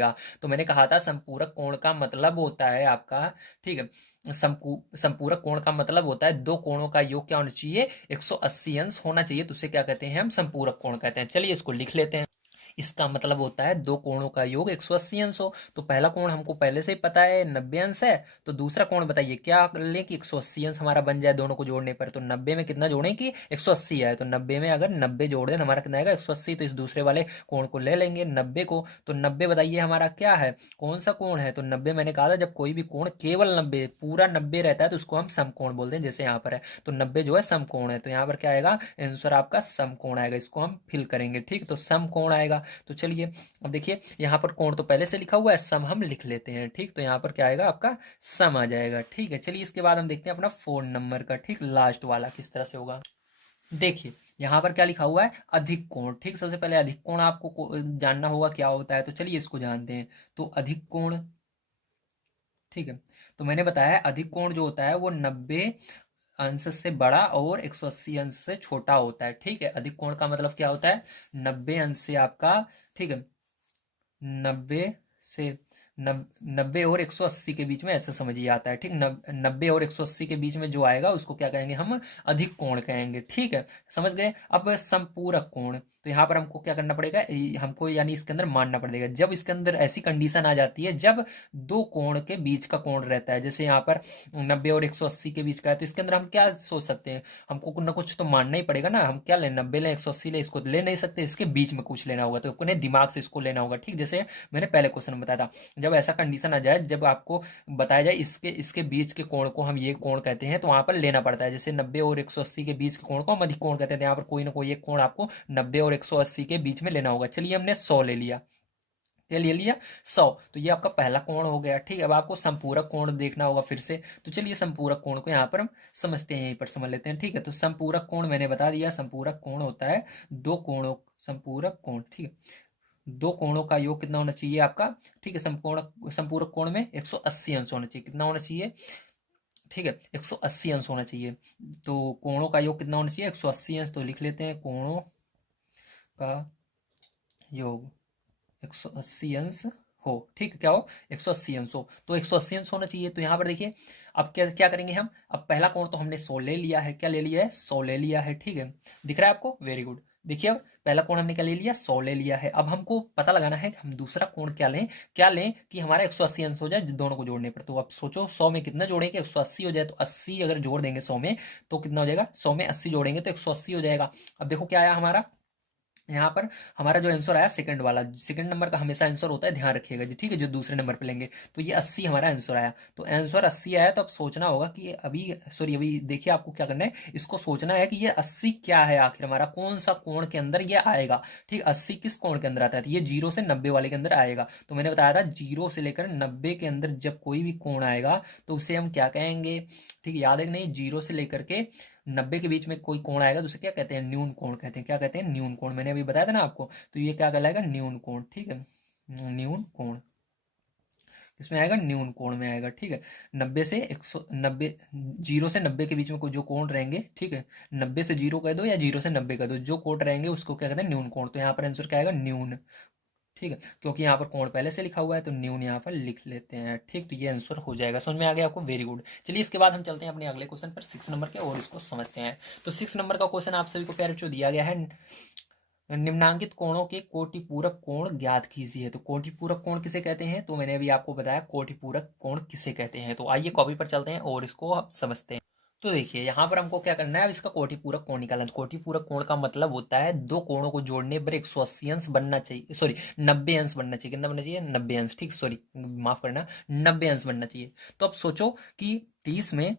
तो मैंने कहा था संपूरक कोण का मतलब होता है आपका, ठीक है, संपूरक कोण का मतलब होता है दो कोणों का योग क्या होना चाहिए, 180 अंश होना चाहिए। तो उसे क्या कहते हैं, हम संपूरक कोण कहते हैं। चलिए इसको लिख लेते हैं। इसका मतलब होता है दो कोणों का योग 180 अंश हो। तो पहला कोण हमको पहले से ही पता है 90 अंश है, तो दूसरा कोण बताइए क्या लें कि 180 अंश हमारा बन जाए दोनों को जोड़ने पर। तो 90 में कितना जोड़ें कि 180 है, तो 90 में अगर 90 जोड़ दें तो हमारा कितना आएगा 180। तो इस दूसरे वाले कोण को ले लेंगे 90 को। तो 90 बताइए हमारा क्या है, कौन सा कोण है। तो 90 मैंने कहा था जब कोई भी कोण केवल 90 पूरा 90 रहता है तो उसको हम समकोण बोलते हैं, जैसे यहाँ पर है। तो 90 जो है समकोण है, तो यहाँ पर क्या आएगा आंसर आपका समकोण आएगा। इसको हम फिल करेंगे, ठीक, तो समकोण आएगा। तो चलिए अब देखिए यहाँ पर कोण तो पहले से लिखा हुआ है, सम हम लिख लेते हैं, ठीक। तो यहाँ पर क्या आएगा आपका सम आ जाएगा, ठीक है। चलिए इसके बाद हम देखते हैं अपना 4 नंबर का, ठीक, लास्ट वाला किस तरह से होगा। देखिए यहाँ पर क्या लिखा हुआ है, अधिक कोण, ठीक। सबसे पहले अधिक कोण आपको जानना होगा क्या होता है, तो चलिए इसको जानते हैं। तो अधिक कोण, ठीक है, तो मैंने बताया अधिक कोण जो होता है वो 90 अंश से बड़ा और 180 अंश से छोटा होता है, ठीक है। अधिक कोण का मतलब क्या होता है, 90 अंश से आपका, ठीक है, 90 से 90 और 180 के बीच में, ऐसा समझिए आता है, ठीक। 90 और 180 के बीच में जो आएगा उसको क्या कहेंगे हम, अधिक कोण कहेंगे, ठीक है, समझ गए। अब संपूरक कोण, तो यहाँ पर हमको क्या करना पड़ेगा, हमको यानी इसके अंदर मानना पड़ेगा जब इसके अंदर ऐसी कंडीशन आ जाती है जब दो कोण के बीच का कोण रहता है, जैसे यहाँ पर 90 और 180 के बीच का है, तो इसके अंदर हम क्या सोच सकते हैं, हमको कुछ ना कुछ तो मानना ही पड़ेगा ना। हम क्या लें, 90 लें 180 लें, इसको ले नहीं सकते, इसके बीच में कुछ लेना होगा, तो अपने दिमाग से इसको लेना होगा, ठीक। जैसे मैंने पहले क्वेश्चन में बताया था, जब ऐसा कंडीशन आ जाए जब आपको बताया जाए इसके इसके बीच के कोण को हम ये कोण कहते हैं, तो वहां पर लेना पड़ता है। जैसे 90 और 180 के बीच के कोण को हम अधिक कोण कहते हैं, यहाँ पर कोई ना कोई एक कोण आपको 90 और 180 के बीच में लेना होगा। चलिए हमने 100 ले लिया, क्या ले लिया 100, तो ये आपका पहला कोण हो गया, ठीक। अब आपको संपूरक कोण देखना होगा फिर से, तो चलिए संपूरक कोण को यहाँ पर हम समझते हैं, यहीं पर समझ लेते हैं, ठीक है। तो संपूरक कोण मैंने बता दिया, संपूरक कोण होता है दो कोणों, संपूरक कोण, ठीक है, दो कोणों का योग कितना होना चाहिए आपका, ठीक है। संपूरक कोण में 180 अंश होना चाहिए, कितना होना चाहिए, ठीक है, 180 अंश होना चाहिए। तो कोणों का योग कितना होना चाहिए, 180 अंश। तो लिख लेते हैं कोणों का योग 180 अंश हो, ठीक है, क्या हो 180 अंश हो, तो 180 अंश होना चाहिए। तो यहाँ पर देखिए अब क्या क्या करेंगे हम, अब पहला कोण तो हमने 100 ले लिया है, क्या ले लिया है 100 ले लिया है, ठीक है, दिख रहा है आपको, वेरी गुड। देखिए अब पहला कोण हमने क्या ले लिया 100 ले लिया है। अब हमको पता लगाना है कि हम दूसरा कोण क्या लें, क्या लें कि हमारा 180 अंश हो जाए दोनों को जोड़ने पर। तो अब सोचो 100 में कितना जोड़ेंगे, 180 हो जाए, तो 80 अगर जोड़ देंगे 100 में तो कितना हो जाएगा, 100 में 80 जोड़ेंगे तो 180 हो जाएगा। अब देखो क्या आया हमारा, यहाँ पर हमारा जो आंसर आया सेकंड वाला, सेकंड नंबर का हमेशा आंसर होता है, ध्यान रखिएगा जी, ठीक है, जो दूसरे नंबर पे लेंगे। तो ये 80 हमारा आंसर आया, तो आंसर 80 आया, तो अब सोचना होगा कि अभी सॉरी अभी देखिए आपको क्या करना है, इसको सोचना है कि ये 80 क्या है आखिर, हमारा कौन सा कोण के अंदर ये आएगा, ठीक। 80 किस कोण के अंदर आता है, तो ये 0 से 90 वाले के अंदर आएगा। तो मैंने बताया था 0 से लेकर 90 के अंदर जब कोई भी कोण आएगा तो उसे हम क्या कहेंगे, ठीक, याद है कि नहीं, 0 से लेकर के 90 के बीच में कोई कोण आएगा तो उसे क्या कहते हैं, न्यून कोण कहते हैं। क्या कहते हैं, न्यून कोण, मैंने अभी बताया था ना आपको। तो ये क्या कहलाएगा, न्यून कोण, ठीक है, न्यून कोण इसमें आएगा, न्यून कोण में आएगा, ठीक है। 90 से 190, 0 से 90 के बीच में कोई जो कोण रहेंगे, ठीक है, 90 से 0 कह दो या 0 से 90 कह दो, जो कोण रहेंगे उसको क्या कहते हैं, न्यून कोण। तो यहाँ पर आंसर क्या आएगा, न्यून, ठीक है, क्योंकि यहाँ पर कोण पहले से लिखा हुआ है तो न्यून यहाँ पर लिख लेते हैं, ठीक। तो ये आंसर हो जाएगा, समझ में आ गया आपको, वेरी गुड। चलिए इसके बाद हम चलते हैं अपने अगले क्वेश्चन पर 6 नंबर के, और इसको समझते हैं। तो 6 नंबर का क्वेश्चन आप सभी को प्यारे जो दिया गया है, निम्नांकित कोणों के कोटिपूरक कोण ज्ञात कीजिए। तो कोटिपूरक कोण किसे कहते हैं, तो मैंने अभी आपको बताया कोटिपूरक कोण किसे कहते हैं। तो आइए कॉपी पर चलते हैं और इसको अब समझते हैं। तो देखिए यहाँ पर हमको क्या करना है, अब इसका कोटिपूरक कोण निकालना है। तो कोटिपूरक कोण का मतलब होता है दो कोणों को जोड़ने पर 180 अंश बनना चाहिए, सॉरी 90 अंश बनना चाहिए। कितना बनना चाहिए, 90 अंश, ठीक, सॉरी माफ करना, 90 अंश बनना चाहिए। तो अब सोचो कि 30 में,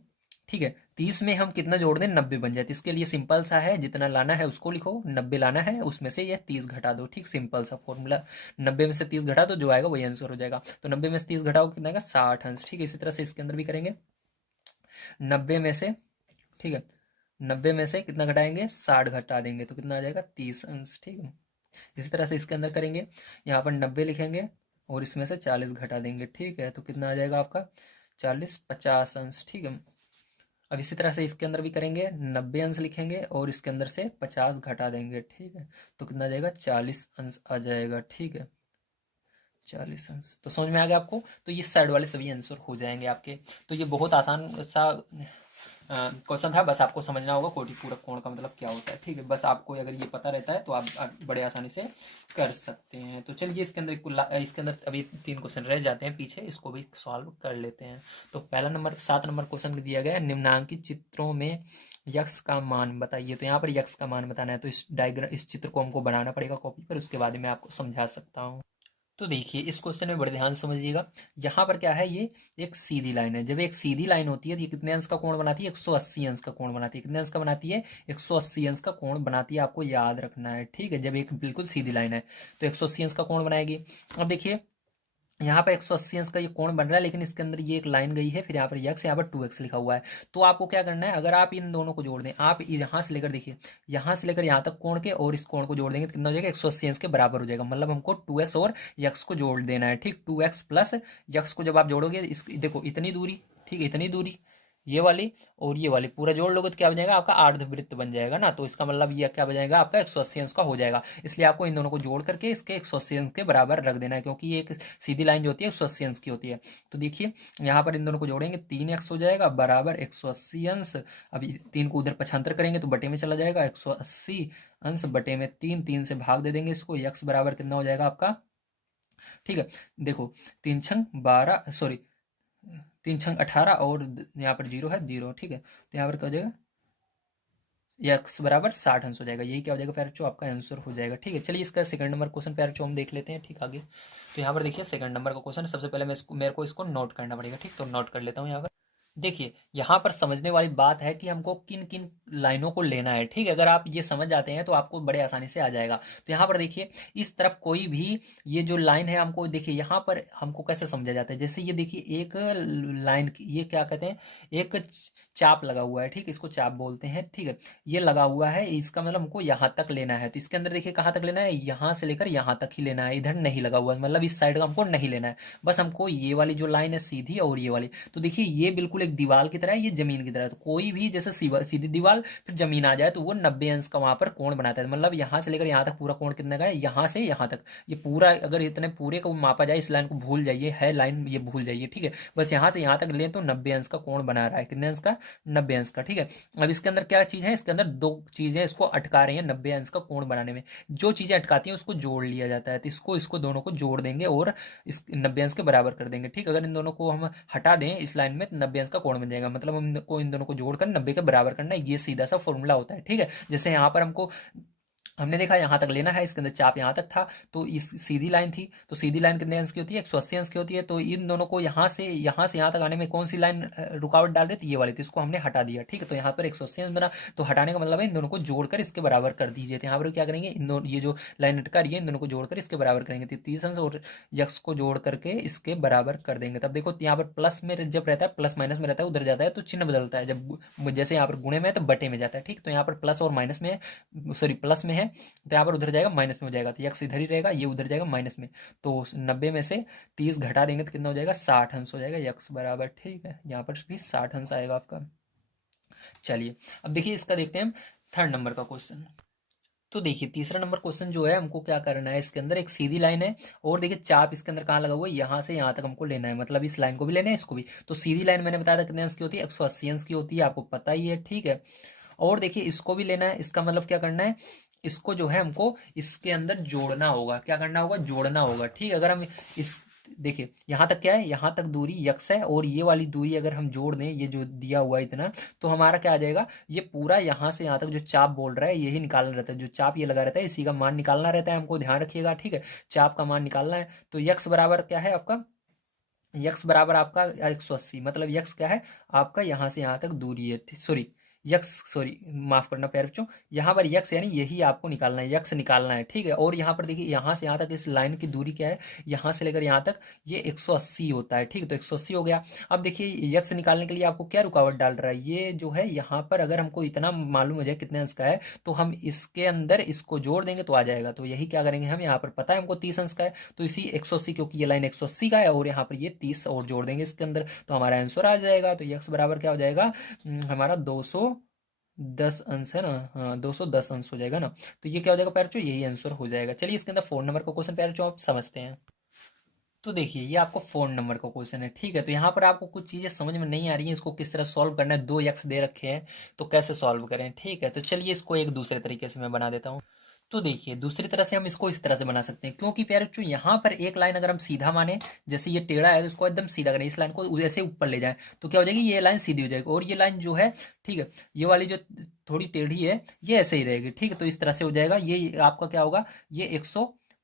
ठीक है, 30 में हम कितना जोड़ दें, 90 बन जाए। तो इसके लिए सिंपल सा है, जितना लाना है उसको लिखो, 90 लाना है, उसमें से ये 30 घटा दो, ठीक, सिंपल सा फॉर्मूला। 90 में से 30 घटा दो, जो आएगा वही आंसर हो जाएगा। तो 90 में से 30 घटाओ कितना आएगा, 60 अंश, ठीक है। इसी तरह से इसके अंदर भी करेंगे, 90 में से, ठीक है, 90 में से कितना घटाएंगे, 60 घटा देंगे तो कितना आ जाएगा, 30 अंश, ठीक है। इसी तरह से इसके अंदर करेंगे, यहाँ पर 90 लिखेंगे और इसमें से 40 घटा देंगे, ठीक है, तो कितना आ जाएगा आपका 40, 50 अंश, ठीक है। अब इसी तरह से इसके अंदर भी करेंगे, 90 अंश लिखेंगे और इसके अंदर से 50 घटा देंगे, ठीक है, तो कितना आ जाएगा, 40 अंश आ जाएगा, ठीक है, 40 अंश। तो समझ में आ गया आपको। तो ये साइड वाले सभी आंसर हो जाएंगे आपके। तो ये बहुत आसान सा क्वेश्चन था, बस आपको समझना होगा कोटि पूरक कोण का मतलब क्या होता है। ठीक है, बस आपको अगर ये पता रहता है तो आप बड़े आसानी से कर सकते हैं। तो चलिए इसके अंदर इसके अंदर अभी 3 क्वेश्चन रह जाते हैं पीछे, इसको भी सॉल्व कर लेते हैं। तो पहला नंबर 7 नंबर क्वेश्चन दिया गया है, निम्नांकित चित्रों में यक्स का मान बताइए। तो यहाँ पर यक्स का मान बताना है, तो इस चित्र को हमको बनाना पड़ेगा कॉपी पर, उसके बाद मैं आपको समझा सकता हूँ। तो देखिए इस क्वेश्चन में बड़े ध्यान से समझिएगा। यहाँ पर क्या है, ये एक सीधी लाइन है। जब एक सीधी लाइन होती है तो ये कितने अंश का कोण बनाती है, 180 अंश का कोण बनाती है। कितने अंश का बनाती है, 180 अंश का कोण बनाती है, आपको याद रखना है। ठीक है, जब एक बिल्कुल सीधी लाइन है तो 180 अंश का कोण बनाएगी। अब देखिए यहाँ पर 180 अंश का ये कोण बन रहा है, लेकिन इसके अंदर ये एक लाइन गई है, फिर यहाँ पर यक्स, यहाँ पर 2x लिखा हुआ है। तो आपको क्या करना है, अगर आप इन दोनों को जोड़ दें, आप यहाँ से लेकर देखिए, यहाँ से लेकर यहाँ तक कोण के और इस कोण को जोड़ देंगे तो कितना हो जाएगा, 180 अंश के बराबर हो जाएगा। मतलब हमको 2x और यक्स को जोड़ देना है। ठीक, 2x प्लस यक्स को जब आप जोड़ोगे, इस देखो इतनी दूरी, ठीक है, इतनी दूरी ये वाली और ये वाली पूरा जोड़ लोगे तो क्या बन जाएगा, आपका अर्धवृत्त बन जाएगा ना। तो इसका मतलब ये क्या बन जाएगा, आपका 180 अंश का हो जाएगा। इसलिए आपको इन दोनों को जोड़ करके इसके 180 अंश के बराबर रख देना है, क्योंकि ये एक सीधी लाइन जो होती है 180 अंश की होती है। तो देखिए यहाँ पर इन दोनों को जोड़ेंगे, 3x हो जाएगा बराबर 180 अंश। अब 3 को उधर पक्षांतर करेंगे तो बटे में चला जाएगा, 180 अंश बटे में 3, 3 से भाग दे देंगे इसको, x बराबर कितना हो जाएगा आपका। ठीक है, देखो 3 छंग 12, सॉरी 3 छंग 18 और यहाँ पर 0 है, 0। ठीक है, तो यहाँ पर क्या हो जाएगा, एक्स बराबर 60 अंश हो जाएगा। यही क्या हो जाएगा प्यारे, आपका आंसर हो जाएगा। ठीक है, चलिए इसका सेकंड नंबर क्वेश्चन प्यारे हम देख लेते हैं। ठीक, आगे तो यहाँ पर देखिए सेकंड नंबर का क्वेश्चन, सबसे पहले मेरे को इसको नोट करना पड़ेगा। ठीक, तो नोट कर लेता हूँ यहाँ पर। देखिए यहाँ पर समझने वाली बात है कि हमको किन किन लाइनों को लेना है। ठीक है, अगर आप ये समझ जाते हैं तो आपको बड़े आसानी से आ जाएगा। तो यहाँ पर देखिए इस तरफ कोई भी ये जो लाइन है, हमको देखिए यहाँ पर हमको कैसे समझा जाता है, जैसे ये देखिए एक लाइन, ये क्या कहते हैं, एक चाप लगा हुआ है। ठीक, इसको चाप बोलते हैं। ठीक है, ये लगा हुआ है, इसका मतलब हमको यहाँ तक लेना है। तो इसके अंदर देखिए कहाँ तक लेना है, यहाँ से लेकर यहाँ तक ही लेना है, इधर नहीं लगा हुआ है, मतलब इस साइड का हमको नहीं लेना है। बस हमको ये वाली जो लाइन है सीधी और ये वाली, तो देखिए ये बिल्कुल एक दीवार की तरह है, ये जमीन की तरह है। तो कोई भी जैसे सीधी दीवार फिर जमीन आ जाए तो वो 90 अंश का वहां पर कोण बनाता है। मतलब यहाँ से लेकर यहाँ तक पूरा कोण कितने का है, यहाँ से यहाँ तक ये पूरा, अगर इतने पूरे को मापा जाए, इस लाइन को भूल जाइए, है लाइन ये भूल जाइए। ठीक है, बस यहाँ से यहाँ तक लें तो 90 अंश का कोण बना रहा है। कितने अंश का, 90 अंश का। ठीक है, अब इसके अंदर क्या चीज है, इसके अंदर 2 चीजें इसको अटका रही है 90 अंश का कोण बनाने में। जो चीजें अटकाती हैं उसको जोड़ लिया जाता है। तो इसको दोनों को जोड़ देंगे और इस 90 अंश के बराबर कर देंगे। ठीक, अगर इन दोनों को हम हटा दें इस लाइन में, 90 अंश का कोण बन जाएगा। मतलब हमको इन दोनों को जोड़कर 90 के बराबर करना है, ये सीधा सा फॉर्मूला होता है। ठीक है, जैसे यहाँ पर हमने देखा यहाँ तक लेना है, इसके अंदर चाप यहाँ तक था, तो इस सीधी लाइन थी, तो सीधी लाइन कितने अंश की होती है, 180 अंश की होती है। तो इन दोनों को यहाँ से यहाँ तक आने में कौन सी लाइन रुकावट डाल रही थी, ये वाली, तो इसको हमने हटा दिया। ठीक है, तो यहाँ पर 180 अंश बना, तो हटाने का मतलब है इन दोनों को जोड़कर इसके बराबर कर दीजिए। तो यहाँ पर क्या करेंगे, इन दोनों ये जो लाइन अटका रही है इन दोनों को जोड़कर इसके बराबर करेंगे, 30 अंश और यक्स को जोड़ करके इसके बराबर कर देंगे। तब देखो यहाँ पर प्लस में जब रहता है, प्लस माइनस में रहता है, उधर जाता है तो चिन्ह बदलता है। जब जैसे यहाँ पर गुणे में है तो बटे में जाता है। ठीक, तो यहाँ पर प्लस और माइनस में है, सॉरी प्लस में है तो यहाँ पर उधर जाएगा माइनस में हो जाएगा, तो यक्स इधर ही रहेगा, ये उधर जाएगा माइनस में। तो 90 में से 30 घटा देंगे तो कितना हो जाएगा, 60 अंश हो जाएगा यक्स बराबर। ठीक है, यहाँ पर भी 60 अंश आएगा आपका। चलिए अब देखिए इसका देखते हैं हम थर्ड नंबर का क्वेश्चन। तो देखिए तीसरा नंबर क्वेश्चन जो है, हमको क्या करना है, इसके अंदर एक सीधी लाइन है और देखिए चाप इसके अंदर कहाँ लगा हुआ है, यहाँ से यहाँ तक हमको लेना है। मतलब इस लाइन को भी लेना है, इसको भी। तो सीधी लाइन मैंने बताया था कितने अंश की होती है, 180 अंश की होती है, आपको पता ही है। ठीक है, और देखिए इसको भी लेना है। इसका मतलब क्या करना है, इसको जो है हमको इसके अंदर जोड़ना होगा। क्या करना होगा, जोड़ना होगा। ठीक, अगर हम इस देखिए यहाँ तक क्या है, यहाँ तक दूरी यक्स है और ये वाली दूरी अगर हम जोड़ दें, ये जो दिया हुआ है इतना, तो हमारा क्या आ जाएगा, ये पूरा यहाँ से यहाँ तक जो चाप बोल रहा है यही निकालना रहता है। जो चाप ये लगा रहता है इसी का मान निकालना रहता है, हमको ध्यान रखिएगा। ठीक है, चाप का मान निकालना है। तो यक्स बराबर क्या है आपका, यक्स बराबर आपका 180, मतलब यक्स क्या है आपका, यहाँ से यहाँ तक दूरी है, सॉरी यक्स, सॉरी माफ करना प्यारे बच्चों, यहाँ पर यक्स यानी यही आपको निकालना है, यक्स निकालना है। ठीक है, और यहाँ पर देखिए यहाँ से यहाँ तक इस लाइन की दूरी क्या है, यहाँ से लेकर यहाँ तक ये 180 होता है। ठीक है, तो 180 हो गया। अब देखिए यक्स निकालने के लिए आपको क्या रुकावट डाल रहा है, ये जो है यहाँ पर अगर हमको इतना मालूम हो जाए कितने अंश का है, तो हम इसके अंदर इसको जोड़ देंगे तो आ जाएगा। तो यही क्या करेंगे हम, यहाँ पर पता है हमको 30 अंश का है, तो इसी 180, क्योंकि ये लाइन 180 का है और यहाँ पर ये 30 और जोड़ देंगे इसके अंदर, तो हमारा आंसर आ जाएगा। तो यक्स बराबर क्या हो जाएगा, हमारा 210 अंश है ना, हाँ 210 अंश हो जाएगा ना। तो ये क्या हो जाएगा प्यारे बच्चों, यही आंसर हो जाएगा। चलिए इसके अंदर 4 नंबर का क्वेश्चन प्यारे बच्चों आप समझते हैं। तो देखिए ये आपको फोन नंबर का क्वेश्चन है, ठीक है। तो यहाँ पर आपको कुछ चीज़ें समझ में नहीं आ रही हैं, इसको किस तरह सॉल्व करना है। 2x दे रखे हैं तो कैसे सॉल्व करें, ठीक है। तो चलिए इसको एक दूसरे तरीके से मैं बना देता हूँ। तो देखिए दूसरी तरह से हम इसको इस तरह से बना सकते हैं, क्योंकि प्यारे बच्चों यहाँ पर एक लाइन अगर हम सीधा माने, जैसे ये टेढ़ा है तो इसको एकदम सीधा करें, इस लाइन को ऐसे ऊपर ले जाएं तो क्या हो जाएगी, ये लाइन सीधी हो जाएगी। और ये लाइन जो है, ठीक है, ये वाली जो थोड़ी टेढ़ी है ये ऐसे ही रहेगी, ठीक है। तो इस तरह से हो जाएगा। ये आपका क्या होगा, ये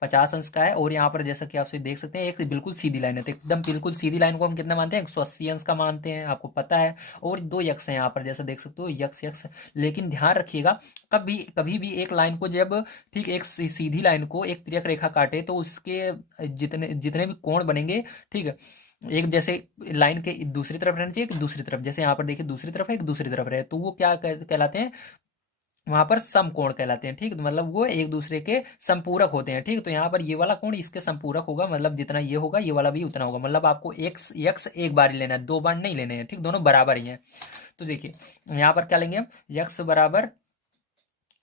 150 अंश का है। और यहाँ पर जैसा कि आप सभी देख सकते हैं एक बिल्कुल सीधी लाइन है, तो एकदम बिल्कुल सीधी लाइन को हम कितना मानते हैं, 180 अंश का मानते हैं, आपको पता है। और दो यक्स हैं यहाँ पर, जैसा देख सकते हो यक्स यक्स। लेकिन ध्यान रखिएगा, कभी कभी भी एक लाइन को जब, ठीक, एक सीधी लाइन को एक तिर्यक रेखा काटे तो उसके जितने जितने भी कोण बनेंगे, ठीक है, एक जैसे लाइन के दूसरी तरफ रहना चाहिए, एक दूसरी तरफ, जैसे यहाँ पर देखिए दूसरी तरफ है, एक दूसरी तरफ रहे, तो वो क्या कहलाते हैं, वहां पर समकोण कहलाते हैं, ठीक। तो मतलब वो एक दूसरे के संपूरक होते हैं, ठीक। तो यहाँ पर ये वाला कोण इसके संपूरक होगा, मतलब जितना ये होगा ये वाला भी उतना होगा। मतलब आपको एक्स यक्स एक बार ही लेना है, दो बार नहीं लेने हैं, ठीक, दोनों बराबर ही हैं। तो देखिए यहाँ पर क्या लेंगे हम, यक्स बराबर,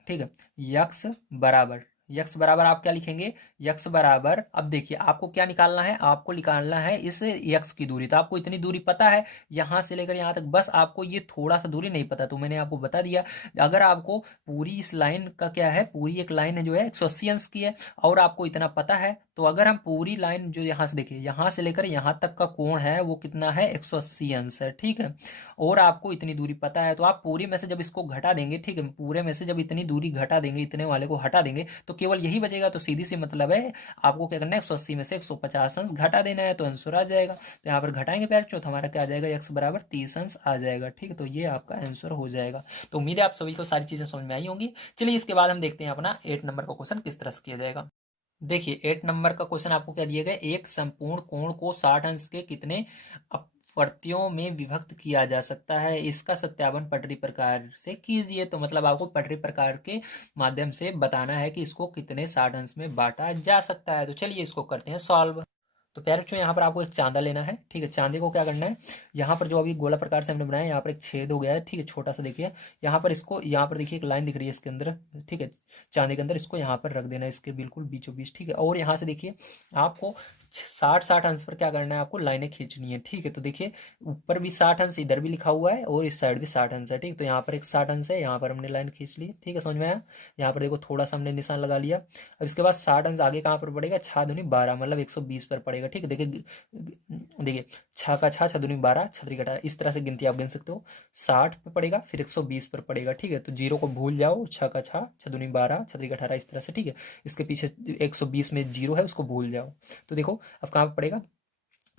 ठीक है, यक्स बराबर, यक्स बराबर आप क्या लिखेंगे, यक्स बराबर, अब देखिए आपको क्या निकालना है, आपको निकालना है इस यक्स की दूरी। तो आपको इतनी दूरी पता है यहाँ से लेकर यहाँ तक, बस आपको ये थोड़ा सा दूरी नहीं पता, तो मैंने आपको बता दिया। अगर आपको पूरी इस लाइन का क्या है, पूरी एक लाइन है जो है 180 अंश की है, और आपको इतना पता है, तो अगर हम पूरी लाइन जो यहाँ से देखिए, यहाँ से लेकर यहाँ तक का कोण है वो कितना है, 180 अंश है, ठीक है। और आपको इतनी दूरी पता है, तो आप पूरे में से जब इसको घटा देंगे, ठीक है, पूरे में से जब इतनी दूरी घटा देंगे, इतने वाले को हटा देंगे, तो केवल यही बचेगा। तो सीधी सी मतलब है, आपको क्या करना है, 180 में से 150 अंश घटा देना है, तो आंसर आ जाएगा। तो यहाँ पर घटाएंगे प्यार, चौथा हमारा क्या आ जाएगा, एक्स बराबर 30 अंश आ जाएगा, ठीक है। तो ये आपका आंसर हो जाएगा। तो उम्मीद है आप सभी को सारी चीजें समझ में आई होंगी। चलिए इसके बाद हम देखते हैं अपना 8 नंबर का क्वेश्चन किस तरह से किया जाएगा। देखिए 8 नंबर का क्वेश्चन आपको क्या दिया गया, एक संपूर्ण कोण को 60 अंश के कितने अपवर्तियों में विभक्त किया जा सकता है, इसका सत्यापन पटरी प्रकार से कीजिए। तो मतलब आपको पटरी प्रकार के माध्यम से बताना है कि इसको कितने 60 अंश में बांटा जा सकता है। तो चलिए इसको करते हैं सॉल्व। तो प्यारे बच्चों यहाँ पर आपको एक चांदा लेना है, ठीक है। चांदे को क्या करना है, यहाँ पर जो अभी गोला प्रकार से हमने बनाया, यहाँ पर एक छेद हो गया है, ठीक है, छोटा सा। देखिए यहाँ पर इसको, यहाँ पर देखिए एक लाइन दिख रही है इसके अंदर, ठीक है, चांदे के अंदर, इसको यहाँ पर रख देना है, इसके बिल्कुल बीचों बीच, ठीक है। और यहाँ से देखिए आपको 60-60 अंश पर क्या करना है, आपको लाइनें खींचनी है, ठीक है। तो देखिए ऊपर भी 60 अंश इधर भी लिखा हुआ है, और इस साइड भी 60 अंश है, ठीक। तो यहाँ पर एक 60 अंश है, यहाँ पर हमने लाइन खींच ली, ठीक है, समझ में आया। यहाँ पर देखो थोड़ा सा हमने निशान लगा लिया। अब इसके बाद 60 अंश आगे कहाँ पर पड़ेगा, 6 दूनी 12, मतलब 120 पर पड़ेगा, ठीक है। देखिए देखिए, 6 का 6, 6 दूनी 12, छतरी घटा, इस तरह से गिनती आप गिन सकते हो। 60 पे पड़ेगा, फिर 120 पर पड़ेगा, ठीक है। तो जीरो को भूल जाओ, 6 का 6, 6 दूनी 12, छतरी घटा, इस तरह से, ठीक है। इसके पीछे 120 में जीरो है, उसको भूल जाओ। तो देखो अब कहाँ पर पड़ेगा,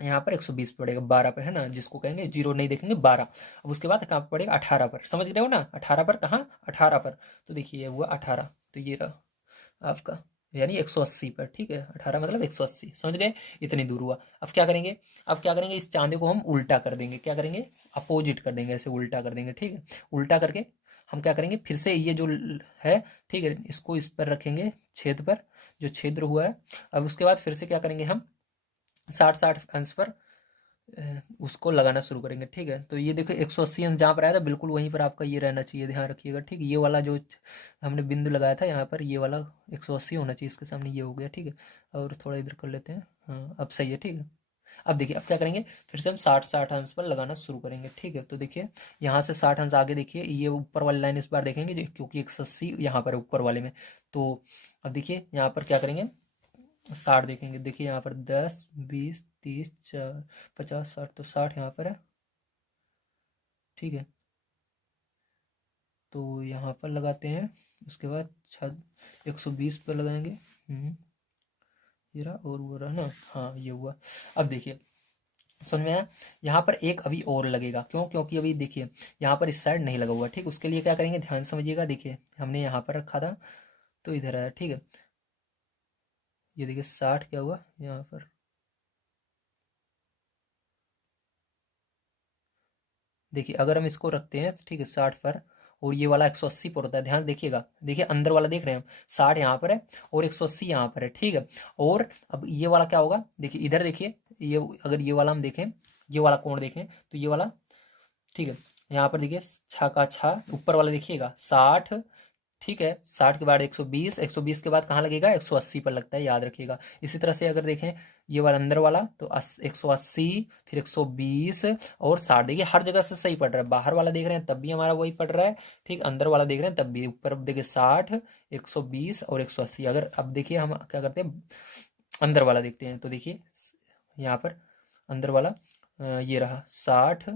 यहाँ पर 120 पड़ेगा, 12 पर है ना, जिसको कहेंगे जीरो नहीं देखेंगे 12। अब उसके बाद कहाँ पर पड़ेगा, 18 पर, समझ रहे हो ना, 18 पर, कहाँ, 18 पर। तो देखिए ये हुआ 18, तो ये रहा आपका, यानी 180 पर, ठीक है। 18 मतलब 180, समझ गए, इतनी दूर हुआ। अब क्या करेंगे, अब क्या करेंगे, इस चांदे को हम उल्टा कर देंगे, क्या करेंगे, अपोजिट कर देंगे, ऐसे उल्टा कर देंगे, ठीक है। उल्टा करके हम क्या करेंगे, फिर से ये जो है, ठीक है, इसको इस पर रखेंगे, छेद पर, जो छिद्र हुआ है। अब उसके बाद फिर से क्या करेंगे हम, 60-60 अंश पर उसको लगाना शुरू करेंगे, ठीक है। तो ये देखो 180 अंश जहाँ पर आया था, बिल्कुल वहीं पर आपका ये रहना चाहिए, ध्यान रखिएगा, ठीक है। ये वाला जो हमने बिंदु लगाया था यहाँ पर, ये वाला 180 होना चाहिए, इसके सामने ये हो गया, ठीक है। और थोड़ा इधर कर लेते हैं, हाँ अब सही है, ठीक है। अब देखिए अब क्या करेंगे, फिर से हम 60-60 अंश पर लगाना शुरू करेंगे, ठीक है। तो देखिए यहाँ से 60 अंश आगे, देखिए ये ऊपर वाली लाइन इस बार देखेंगे, क्योंकि 180 यहाँ पर है ऊपर वाले में। तो अब देखिए यहाँ पर क्या करेंगे, 60 देखेंगे, देखिए यहाँ पर 10, 20, 30, 50, 60, तो 60 यहाँ पर है, ठीक है। तो यहाँ पर लगाते हैं, उसके बाद 120 पर लगाएंगे, ये रहा, और वो रहा ना, हाँ ये हुआ। अब देखिए समझ में आया, यहाँ पर एक अभी और लगेगा, क्यों, क्योंकि अभी देखिए यहाँ पर इस साइड नहीं लगा हुआ, ठीक। उसके लिए क्या करेंगे, ध्यान समझिएगा, देखिए हमने यहाँ पर रखा था, तो इधर आया, ठीक है। ये देखिए 60 क्या हुआ यहाँ पर, देखिए अगर हम इसको रखते हैं, ठीक है, 60 पर, और ये वाला 180 पर होता है, ध्यान देखिएगा, देखिए अंदर वाला देख रहे हैं हम, 60 यहाँ पर है और 180 यहाँ पर है, ठीक है। और अब ये वाला क्या होगा, देखिए इधर देखिए, ये अगर ये वाला हम देखें, ये वाला कोण देखें, तो ये वाला, ठीक है, यहाँ पर देखिए 6 का 6, ऊपर वाला देखिएगा 60, ठीक है। 60 के बाद 120, 120 के बाद कहाँ लगेगा, 180 पर लगता है, याद रखिएगा। इसी तरह से अगर देखें ये वाला अंदर वाला तो 180, फिर 120 और 60। देखिए हर जगह से सही पड़ रहा है, बाहर वाला देख रहे हैं तब भी हमारा वही पड़ रहा है, ठीक, अंदर वाला देख रहे हैं तब भी। ऊपर अब देखिए 60, 120 और 180। अगर अब देखिए हम क्या करते हैं, अंदर वाला देखते हैं, तो देखिए यहाँ पर अंदर वाला ये रहा 60,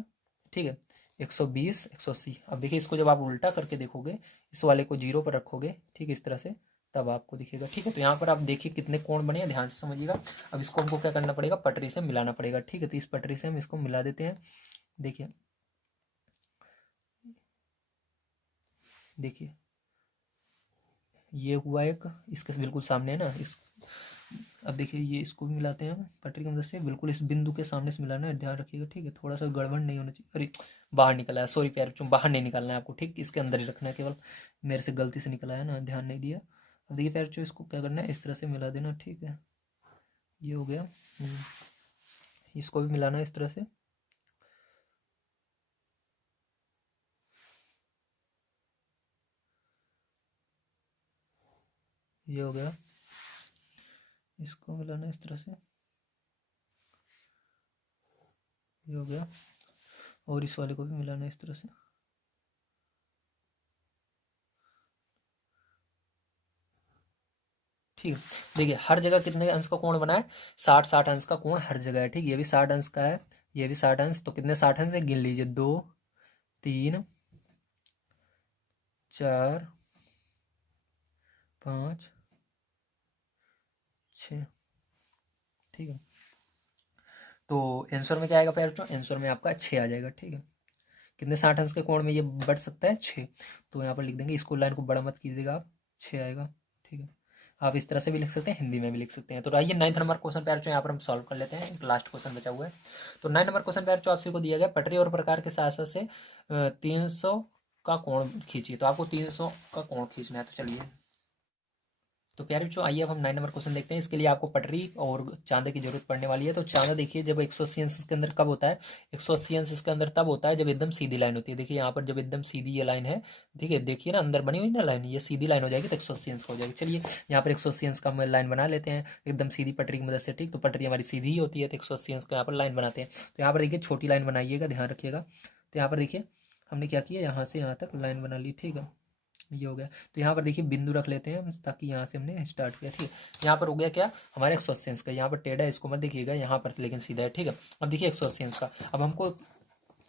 ठीक है, 120, 180। अब देखिए इसको जब आप उल्टा करके देखोगे, इस वाले को 0 पर रखोगे, ठीक है, इस तरह से, तब आपको दिखेगा, ठीक है। तो यहाँ पर आप देखिए कितने कोण बने हैं, ध्यान से समझिएगा। अब इसको हमको क्या करना पड़ेगा, पटरी से मिलाना पड़ेगा, ठीक है। तो इस पटरी से हम इसको मिला देते हैं। देखिए देखिए ये हुआ एक, इसके बिल्कुल सामने है ना इस। अब देखिए ये इसको भी मिलाते हैं हम पटरी की मदद से, बिल्कुल इस बिंदु के सामने से मिलाना है, ध्यान रखिएगा, ठीक है। थोड़ा सा गड़बड़ नहीं होना चाहिए। अरे बाहर निकला है, सॉरी प्यारे बच्चों, बाहर नहीं निकालना है आपको, ठीक, इसके अंदर ही रखना है केवल, मेरे से गलती से निकला है ना, ध्यान नहीं दिया। अब देखिए प्यारे बच्चों इसको क्या करना है, इस तरह से मिला देना, ठीक है, ये हो गया। इसको भी मिलाना है इस तरह से, ये हो गया। इसको मिलाना है इस तरह से, ये हो गया। और इस वाले को भी मिलाना है इस तरह से, ठीक है। देखिए हर जगह कितने अंश का कोण बना है, 60 अंश का कोण हर जगह है, ठीक। ये भी 60 अंश का है, ये भी 60 अंश। तो कितने 60 अंश है, गिन लीजिए, 2, 3, 4, 5, 6, ठीक है। तो आंसर में क्या आएगा प्यारे बच्चों, आंसर में आपका 6 आ जाएगा, ठीक है। कितने 60 अंश के कोण में ये बढ़ सकता है, 6। तो यहाँ पर लिख देंगे, इसको लाइन को बड़ा मत कीजिएगा आप, 6 आएगा, ठीक है। आप इस तरह से भी लिख सकते हैं, हिंदी में भी लिख सकते हैं। तो आइए 9th नंबर क्वेश्चन प्यारे बच्चों यहाँ पर हम सॉल्व कर लेते हैं, एक लास्ट क्वेश्चन बचा हुआ है। तो 9 नंबर क्वेश्चन प्यारे बच्चों आपसे को दिया गया, पटरी और प्रकार के साथ से 300 का कोण खींचिए। तो आपको 300 का कोण खींचना है, तो चलिए। तो प्यारे बच्चों आइए अब हम 9 नंबर क्वेश्चन देखते हैं। इसके लिए आपको पटरी और चांदे की जरूरत पड़ने वाली है। तो चांदा देखिए जब 180 अंश के अंदर कब होता है, 180 अंश के अंदर तब होता है जब एकदम सीधी लाइन होती है। देखिए यहाँ पर जब एकदम सीधी ये लाइन है, ठीक है, देखिए ना अंदर बनी हुई ना लाइन, ये सीधी लाइन हो जाएगी तो 180 अंश का हो जाएगी। चलिए यहाँ पर 180 अंश का हम लाइन बना लेते हैं एकदम सीधी पटरी की मदद से, ठीक। तो पटरी हमारी सीधी ही होती है, तो 180 अंश का यहाँ पर लाइन बनाते हैं। तो यहाँ पर देखिए छोटी लाइन बनाइएगा, ध्यान रखिएगा। तो यहाँ पर देखिए हमने क्या किया, यहाँ से यहाँ तक लाइन बना ली, ठीक है, ये हो गया। तो यहाँ पर देखिए बिंदु रख लेते हैं हम, ताकि यहाँ से हमने स्टार्ट किया, ठीक है। यहाँ पर हो गया क्या, हमारे 180 अंश का, यहाँ पर टेढ़ा है, इसको मत देखिएगा, यहाँ पर लेकिन सीधा है, ठीक है। अब देखिए 180 अंश का, अब हमको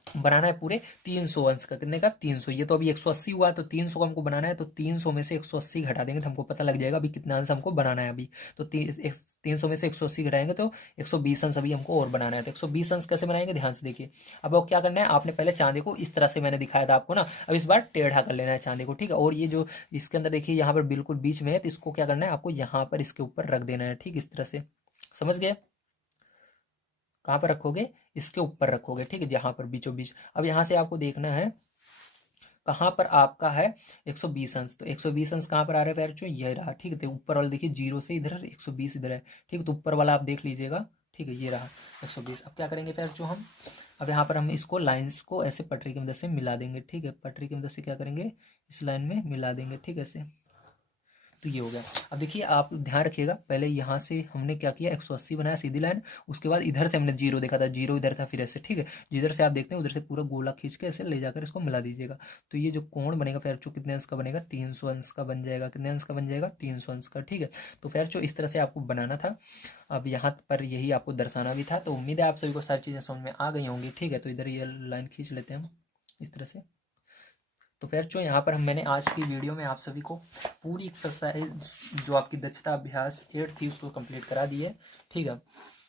बनाना है पूरे 300 अंश का, कितने का, 300। ये तो अभी 180 हुआ, तो 300 को हमको बनाना है, तो 300 में से 180 घटा देंगे तो हमको पता लग जाएगा अभी कितना अंश हमको बनाना है अभी। तो 300 में से 180 घटाएंगे तो 120 अंश अभी हमको और बनाना है। तो 120 अंश कैसे बनाएंगे, ध्यान से देखिए। अब क्या करना है, आपने पहले चांदी को इस तरह से मैंने दिखाया था आपको ना, अब इस बार टेढ़ा कर लेना है चांदी को, ठीक है। और ये जो इसके अंदर देखिए यहाँ पर बिल्कुल बीच में है, तो इसको क्या करना है, आपको यहाँ पर इसके ऊपर रख देना है, ठीक, इस तरह से, समझ गए। कहाँ पर रखोगे, इसके ऊपर रखोगे, ठीक है, यहाँ पर बीचों बीच। अब यहाँ से आपको देखना है कहाँ पर आपका है 120 अंश। तो 120 अंश कहाँ पर आ रहा है प्यारे बच्चों, ये रहा, ठीक है। तो ऊपर वाला देखिए 0 से इधर 120 इधर है, ठीक है। तो ऊपर वाला आप देख लीजिएगा, ठीक है, ये रहा 120। अब क्या करेंगे प्यारे बच्चों हम, अब यहाँ पर हम इसको लाइंस को ऐसे पटरी की मदद से मिला देंगे, ठीक है। पटरी की मदद से क्या करेंगे, इस लाइन में मिला देंगे, ठीक है, ऐसे। तो ये हो गया। अब देखिए आप ध्यान रखिएगा, पहले यहाँ से हमने क्या किया, 180 बनाया सीधी लाइन, उसके बाद इधर से हमने 0 देखा था, 0 इधर था, फिर ऐसे, ठीक है। जिधर से आप देखते हैं उधर से पूरा गोला खींच के ऐसे ले जाकर इसको मिला दीजिएगा। तो ये जो कोण बनेगा फिर जो कितने अंश का बनेगा, 300 अंश का बन जाएगा। कितने अंश का बन जाएगा, 300 अंश का, ठीक है। तो फिर जो इस तरह से आपको बनाना था, अब यहाँ पर यही आपको दर्शाना भी था। तो उम्मीद है आप सभी को सारी चीज़ें समझ में आ गई होंगी, ठीक है। तो इधर ये लाइन खींच लेते हैं हम इस तरह से। तो फिर जो यहाँ पर मैंने आज की वीडियो में आप सभी को पूरी एक्सरसाइज जो आपकी दक्षता अभ्यास 8 थी उसको कंप्लीट करा दी है, ठीक है।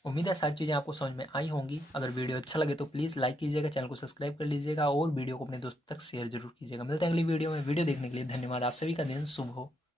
उम्मीद है सारी चीज़ें आपको समझ में आई होंगी। अगर वीडियो अच्छा लगे तो प्लीज़ लाइक कीजिएगा, चैनल को सब्सक्राइब कर लीजिएगा और वीडियो को अपने दोस्तों तक शेयर जरूर कीजिएगा। मिलते हैं अगली वीडियो में। वीडियो देखने के लिए धन्यवाद। आप सभी का दिन शुभ हो।